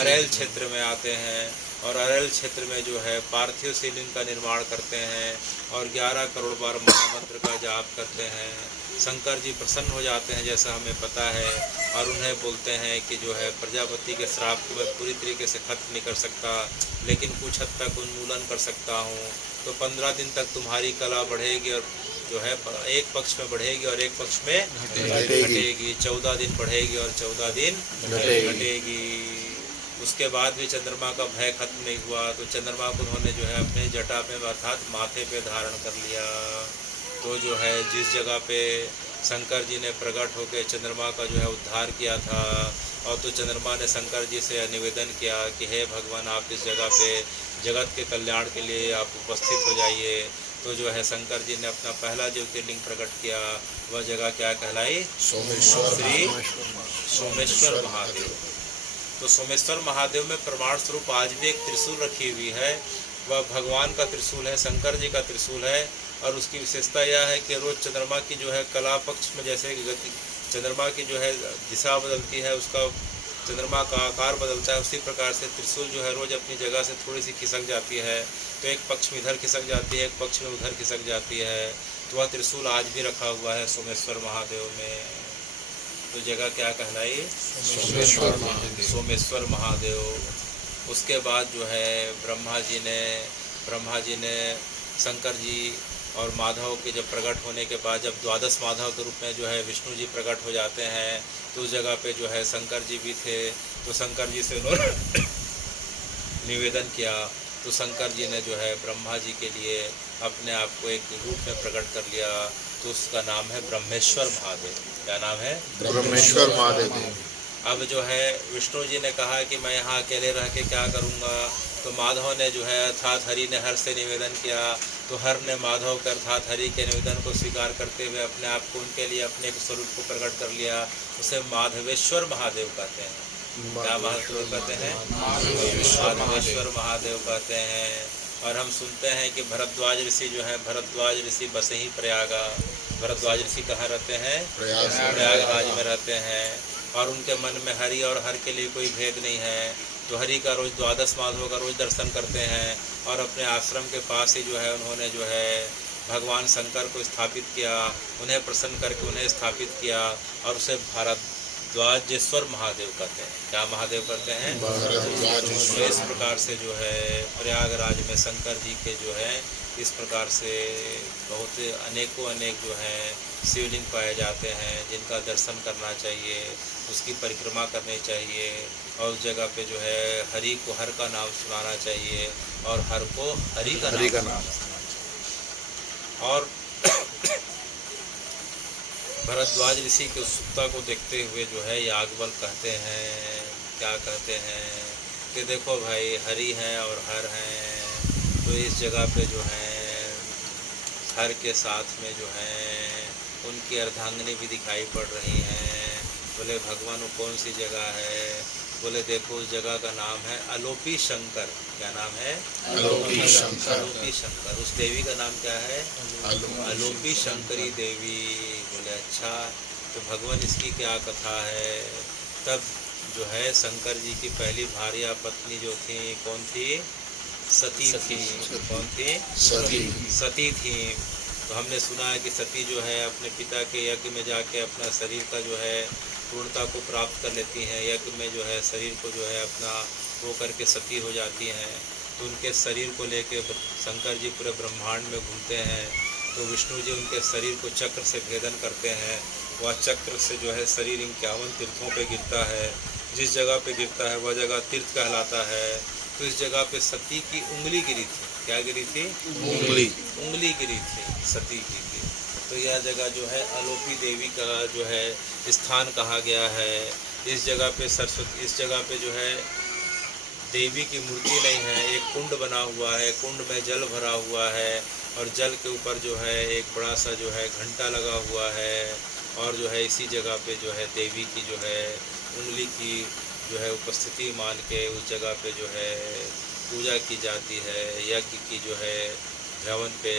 अरेल क्षेत्र में आते हैं। और अरेल क्षेत्र में जो है पार्थिव शिवलिंग का निर्माण करते हैं और 11 करोड़ बार महामंत्र का जाप करते हैं। शंकर जी प्रसन्न हो जाते हैं जैसा हमें पता है, और उन्हें बोलते हैं कि जो है प्रजापति के श्राप को मैं पूरी तरीके से खत्म नहीं कर सकता, लेकिन कुछ हद तक उन्मूलन कर सकता हूँ। तो 15 दिन तक तुम्हारी कला बढ़ेगी और जो है एक पक्ष में बढ़ेगी और एक पक्ष में घटेगी। 14 दिन बढ़ेगी और 14 दिन घटेगी। उसके बाद भी चंद्रमा का भय खत्म नहीं हुआ। तो चंद्रमा को उन्होंने जो है अपने जटा पे अर्थात माथे पे धारण कर लिया। तो जो है जिस जगह पे शंकर जी ने प्रकट होकर चंद्रमा का जो है उद्धार किया था, और तो चंद्रमा ने शंकर जी से निवेदन किया कि हे भगवान, आप इस जगह पे जगत के कल्याण के लिए आप उपस्थित हो जाइए। तो जो है शंकर जी ने अपना पहला ज्योतिर्लिंग प्रकट किया। वह जगह क्या कहलाई? श्री सोमेश्वर महादेव। तो सोमेश्वर महादेव में प्रमाण स्वरूप आज भी एक त्रिशूल रखी हुई है। वह भगवान का त्रिशूल है, शंकर जी का त्रिशूल है। और उसकी विशेषता यह है कि रोज़ चंद्रमा की जो है कला पक्ष में जैसे गति चंद्रमा की जो है दिशा बदलती है, उसका चंद्रमा का आकार बदलता है, उसी प्रकार से त्रिशूल जो है रोज़ अपनी जगह से थोड़ी सी खिसक जाती है। तो एक पक्ष में इधर खिसक जाती है, एक पक्ष में उधर खिसक जाती है। तो वह त्रिशूल आज भी रखा हुआ है सोमेश्वर महादेव में। तो जगह क्या कहलाई? सोमेश्वर महादेव। सोमेश्वर महादेव। उसके बाद जो है ब्रह्मा जी ने शंकर जी और माधव के जब प्रकट होने के बाद, जब द्वादश माधव के रूप में जो है विष्णु जी प्रकट हो जाते हैं, तो उस जगह पे जो है शंकर जी भी थे। तो शंकर जी से उन्होंने निवेदन किया, तो शंकर जी ने जो है ब्रह्मा जी के लिए अपने आप को एक रूप में प्रकट कर लिया। तो उसका नाम है ब्रह्मेश्वर महादेव। क्या नाम है? ब्रह्मेश्वर महादेव। अब जो है विष्णु जी ने कहा कि मैं यहाँ अकेले रह के क्या करूँगा। तो माधव ने जो है अर्थात हरि ने हर से निवेदन किया। तो हर ने माधव के अर्थात हरि के निवेदन को स्वीकार करते हुए अपने आप को उनके लिए अपने स्वरूप को प्रकट कर लिया। उसे माधवेश्वर महादेव कहते हैं। क्या महादेव कहते हैं? माधवेश्वर महादेव कहते हैं। और हम सुनते हैं कि भरद्वाज ऋषि जो है, भरद्वाज ऋषि बसे ही प्रयागा। भरद्वाज ऋषि कहाँ रहते हैं? प्रयागराज में रहते हैं। और उनके मन में हरि और हर के लिए कोई भेद नहीं है। तो हरि का रोज़ द्वादश माधव का रोज़ दर्शन करते हैं। और अपने आश्रम के पास ही जो है उन्होंने जो है भगवान शंकर को स्थापित किया, उन्हें प्रसन्न करके उन्हें स्थापित किया। और उसे भारद्वाजेश्वर महादेव कहते हैं। क्या महादेव कहते हैं? तो इस प्रकार से जो है प्रयागराज में शंकर जी के जो है इस प्रकार से बहुत अनेकों अनेक जो हैं शिवलिंग पाए जाते हैं, जिनका दर्शन करना चाहिए, उसकी परिक्रमा करनी चाहिए। और उस जगह पे जो है हरि को हर का नाम सुनाना चाहिए और हर को हरि का नाम सुनाना चाहिए। और भरद्वाज ऋषि की उत्सुकता को देखते हुए जो है याज्ञवल्क्य कहते हैं, क्या कहते हैं कि देखो भाई, हरि हैं और हर हैं। तो इस जगह पे जो है हर के साथ में जो है उनकी अर्धांगिनी भी दिखाई पड़ रही हैं। बोले भगवान वो कौन सी जगह है? बोले देखो उस जगह का नाम है अलोपी शंकर। क्या नाम है? अलोपी शंकर। अलोपी शंकर। उस देवी का नाम क्या है? अलोपी शंकरी देवी। बोले अच्छा, तो भगवान इसकी क्या कथा है? तब जो है शंकर जी की पहली भार्या पत्नी जो थी, कौन थी? सती थी। कौन थी? सती थी। तो हमने सुना है कि सती जो है अपने पिता के यज्ञ में जाके अपना शरीर का जो है पूर्णता को प्राप्त कर लेती हैं। यज्ञ में जो है शरीर को जो है अपना वो करके सती हो जाती हैं। तो उनके शरीर को लेके शंकर जी पूरे ब्रह्मांड में घूमते हैं। तो विष्णु जी उनके शरीर को चक्र से भेदन करते हैं। वह चक्र से जो है शरीर 51 तीर्थों पे गिरता है। जिस जगह पे गिरता है वह जगह तीर्थ कहलाता है। तो इस जगह पे सती की उंगली गिरी थी। क्या गिरी थी? उंगली गिरी थी सती जी की। तो यह जगह जो है अलोपी देवी का जो है स्थान कहा गया है। इस जगह पे सरस्वती, इस जगह पे जो है देवी की मूर्ति नहीं है, एक कुंड बना हुआ है, कुंड में जल भरा हुआ है और जल के ऊपर जो है एक बड़ा सा जो है घंटा लगा हुआ है। और जो है इसी जगह पे जो है देवी की जो है उंगली की जो है उपस्थिति मान के उस जगह पे जो है पूजा की जाती है। यज्ञ की जो है भवन पे,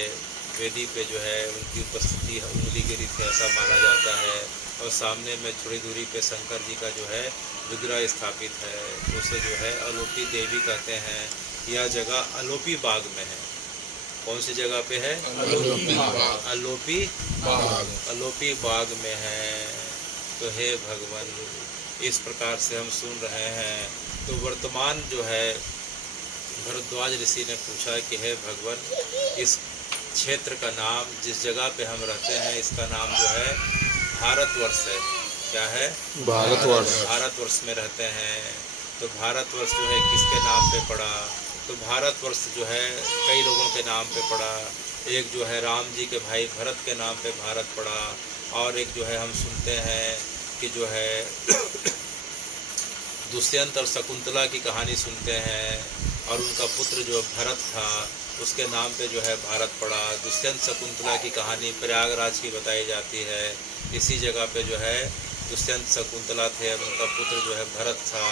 वेदी पे जो है उनकी उपस्थिति उंगली गिरी थी ऐसा माना जाता है। और सामने में थोड़ी दूरी पे शंकर जी का जो है विग्रह स्थापित है। उसे जो है अलोपी देवी कहते हैं। यह जगह अलोपी बाग में है। कौन सी जगह पे है? अलोपी बाग में है। तो हे भगवान, इस प्रकार से हम सुन रहे हैं। तो वर्तमान जो है भरद्वाज ऋषि ने पूछा कि हे भगवान, इस क्षेत्र का नाम, जिस जगह पे हम रहते हैं, इसका नाम जो है भारतवर्ष है। क्या है? भारतवर्ष में रहते हैं। तो भारतवर्ष जो है किसके नाम पे पड़ा? तो भारतवर्ष जो है कई लोगों के नाम पे पड़ा। एक जो है राम जी के भाई भरत के नाम पे भारत पड़ा। और एक जो है हम सुनते हैं कि जो है दुष्यंत और शकुंतला की कहानी सुनते हैं। और उनका पुत्र जो भरत था उसके नाम पे जो है भारत पड़ा। दुष्यंत शकुंतला की कहानी प्रयागराज की बताई जाती है। इसी जगह पे जो है दुष्यंत शकुंतला थे और उनका पुत्र जो है भरत था,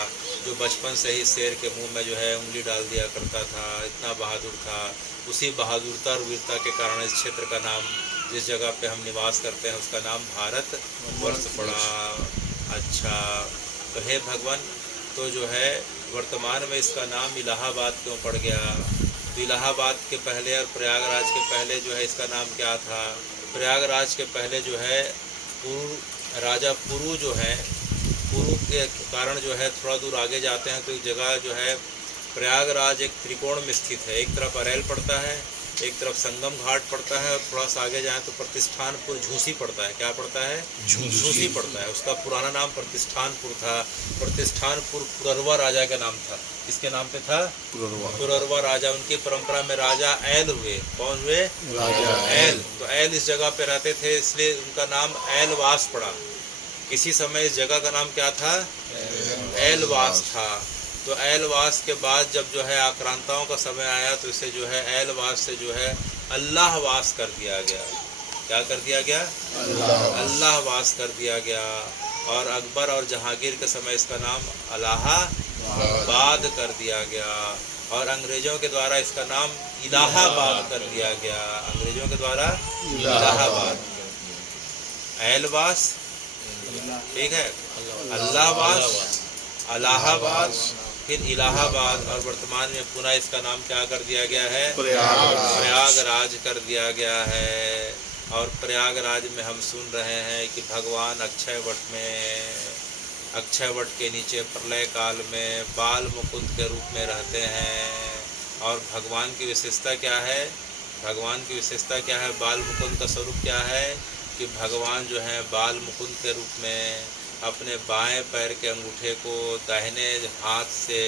जो बचपन से ही शेर के मुंह में जो है उंगली डाल दिया करता था, इतना बहादुर था। उसी बहादुरता और वीरता के कारण इस क्षेत्र का नाम, जिस जगह पे हम निवास करते हैं, उसका नाम भारत वर्ष पड़ा। अच्छा, तो हे भगवान, तो जो है वर्तमान में इसका नाम इलाहाबाद क्यों पड़ गया? तो इलाहाबाद के पहले और प्रयागराज के पहले जो है इसका नाम क्या था? प्रयागराज के पहले जो है राजा पुरु जो है, पुरु के कारण जो है थोड़ा दूर आगे जाते हैं तो एक जगह जो है प्रयागराज एक त्रिकोण में स्थित है। एक तरफ अरेल पड़ता है, एक तरफ संगम घाट पड़ता है, और थोड़ा सा आगे जाएं तो प्रतिष्ठानपुर झूसी पड़ता है। क्या पड़ता है? झूसी पड़ता है। उसका पुराना नाम प्रतिष्ठानपुर था। प्रतिष्ठानपुर पुररवा राजा का नाम था। किसके नाम पे था? पुररवा राजा। उनकी परंपरा में राजा ऐल हुए। कौन हुए? राजा ऐल। तो ऐल इस जगह पे रहते थे, इसलिए उनका नाम ऐलवास पड़ा। किसी समय इस जगह का नाम क्या था? ऐलवास था। तो ऐलवास के बाद जब जो है आक्रांताओं का समय आया तो इसे जो है ऐलवास से जो है अल्लाहवास कर दिया गया। क्या कर दिया गया? अल्लाहवास कर दिया गया। और अकबर और जहांगीर के समय इसका नाम इलाहाबाद कर दिया गया। और अंग्रेजों के द्वारा इसका नाम इलाहाबाद कर दिया गया। अंग्रेजों के द्वारा इलाहाबाद। ऐलवास, ठीक है, अल्लाहवास, इलाहाबाद, फिर इलाहाबाद, और वर्तमान में पुनः इसका नाम क्या कर दिया गया है? प्रयागराज कर दिया गया है। और प्रयागराज में हम सुन रहे हैं कि भगवान अक्षय वट के नीचे प्रलय काल में बाल मुकुंद के रूप में रहते हैं। और भगवान की विशेषता क्या है? भगवान की विशेषता क्या है? बाल मुकुंद का स्वरूप क्या है? कि भगवान जो है बाल मुकुंद के रूप में अपने बाएं पैर के अंगूठे को दाहिने हाथ से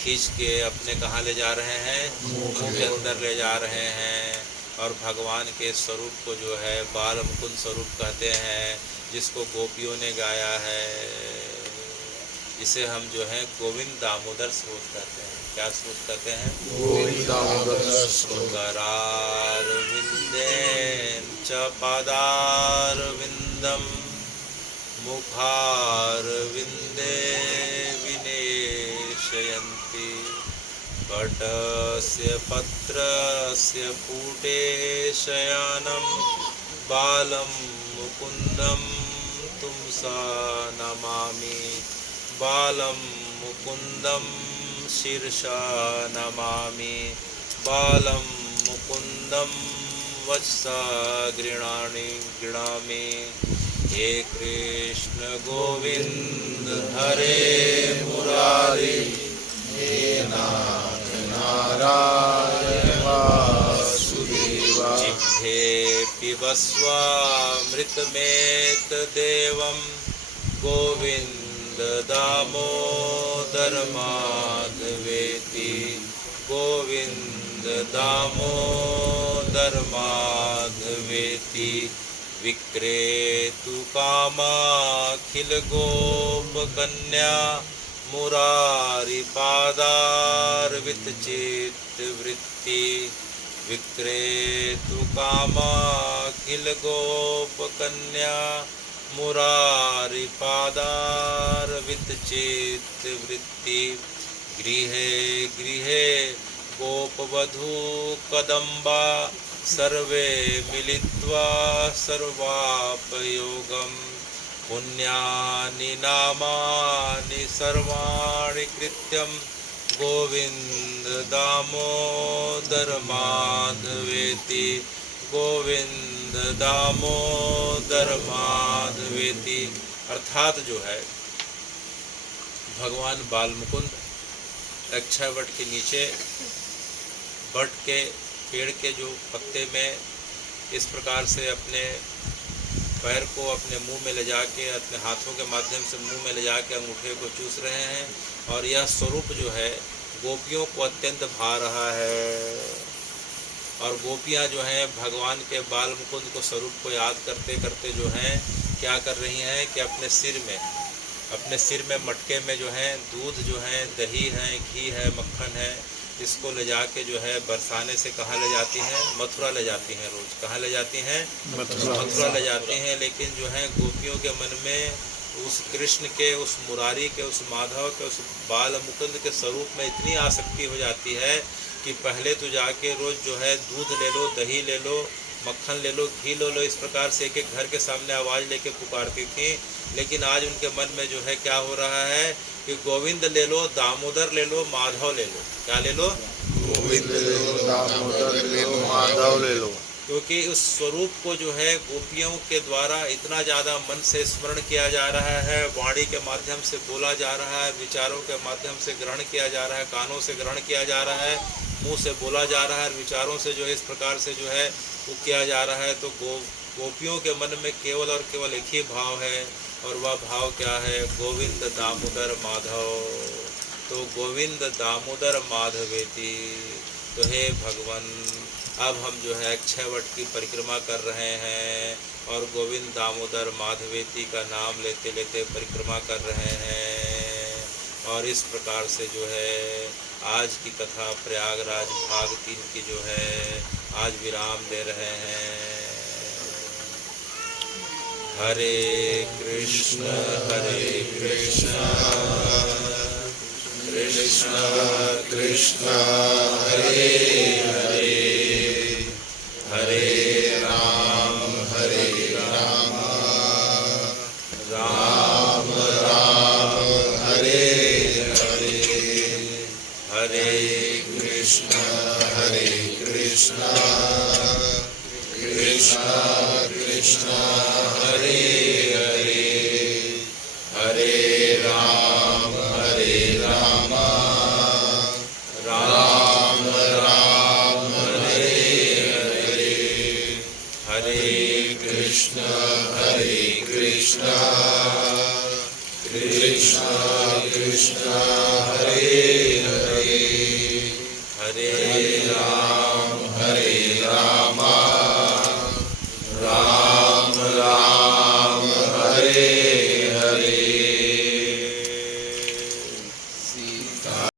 खींच के अपने कहाँ ले जा रहे हैं? मुंह के अंदर ले जा रहे हैं। और भगवान के स्वरूप को जो है बाल मुकुंद स्वरूप कहते हैं, जिसको गोपियों ने गाया है। इसे हम जो है गोविंद दामोदर स्रोत कहते हैं। क्या स्रोत कहते हैं? गोविंद दामोदर स्रोत। करारविंदेन च पादारविंदम मुखारविंदे विनेशयन्ति पटस्य पत्रस्य पुटे शयानं बालं मुकुन्दं तुमसा नमामि। बालं मुकुन्दं शीर्षा नमामि। बालं मुकुन्दं वत्सा गृणामि। हे कृष्ण गोविंद हरे मुरारी, हे नाथ नारायण वासुदेवा। जिह्वे पिबस्वामृतमेतदेवं गोविन्द दामोदर माधवेति। गोविन्द दामोदर माधवेति। विक्रेतु कामाखिल गोपकन्या मुरारी पादारवित चित्तवृत्ति। विक्रेतु कामाखिल गोपकन्या मुरारी पादारवित चित्तवृत्ति। गृहे गृहे गोपवधू कदम्बा सर्वे मिलित्वा सर्वापयोगं। पुण्यानि नामानि सर्वाणि कृत्यं गोविन्द दामोदर माधवेति। गोविंद दामोदर माधवेति। अर्थात जो है भगवान बाल मुकुंद अक्षय वट के नीचे वट के पेड़ के जो पत्ते में इस प्रकार से अपने पैर को अपने मुंह में ले जाके अपने हाथों के माध्यम से मुंह में ले जाके अंगूठे को चूस रहे हैं। और यह स्वरूप जो है गोपियों को अत्यंत भा रहा है। और गोपियां जो हैं भगवान के बाल मुकुंद को स्वरूप को याद करते करते जो हैं क्या कर रही हैं कि अपने सिर में मटके में जो है दूध जो है, दही है, घी है, मक्खन है, इसको ले जाके जो है बरसाने से कहाँ ले जाती हैं? मथुरा ले जाती हैं। रोज कहाँ ले जाती हैं? मथुरा ले जाती हैं। लेकिन जो है गोपियों के मन में उस कृष्ण के, उस मुरारी के, उस माधव के, उस बाल मुकुंद के स्वरूप में इतनी आसक्ति हो जाती है कि पहले तो जाके रोज़ जो है दूध ले लो, दही ले लो, मक्खन ले लो, घी ले लो, इस प्रकार से एक एक घर के सामने आवाज़ लेके पुकारती थी। लेकिन आज उनके मन में जो है क्या हो रहा है कि गोविंद ले लो, दामोदर ले लो, माधव ले लो। क्या ले लो? गोविंद ले लो, दामोदर ले लो, माधव ले लो। क्योंकि उस स्वरूप को जो है गोपियों के द्वारा इतना ज़्यादा मन से स्मरण किया जा रहा है, वाणी के माध्यम से बोला जा रहा है, विचारों के माध्यम से ग्रहण किया जा रहा है, कानों से ग्रहण किया जा रहा है, मुंह से बोला जा रहा है, विचारों से जो है इस प्रकार से जो है वो किया जा रहा है। तो गोपियों के मन में केवल और केवल एक ही भाव है, और वह भाव क्या है? गोविंद दामोदर माधव। तो गोविंद दामोदर माधवेति। तो हे भगवान, अब हम जो है अक्षय वट की परिक्रमा कर रहे हैं और गोविंद दामोदर माधवेति का नाम लेते लेते परिक्रमा कर रहे हैं। और इस प्रकार से जो है आज की कथा प्रयागराज भाग 3 की जो है आज विराम दे रहे हैं। हरे कृष्ण कृष्ण कृष्ण हरे हरे, हरे राम राम राम हरे हरे, हरे कृष्ण कृष्ण कृष्ण हरे हरे, हरे राम राम राम हरे हरे, हरे कृष्ण कृष्ण कृष्ण हरे हरे, हरे राम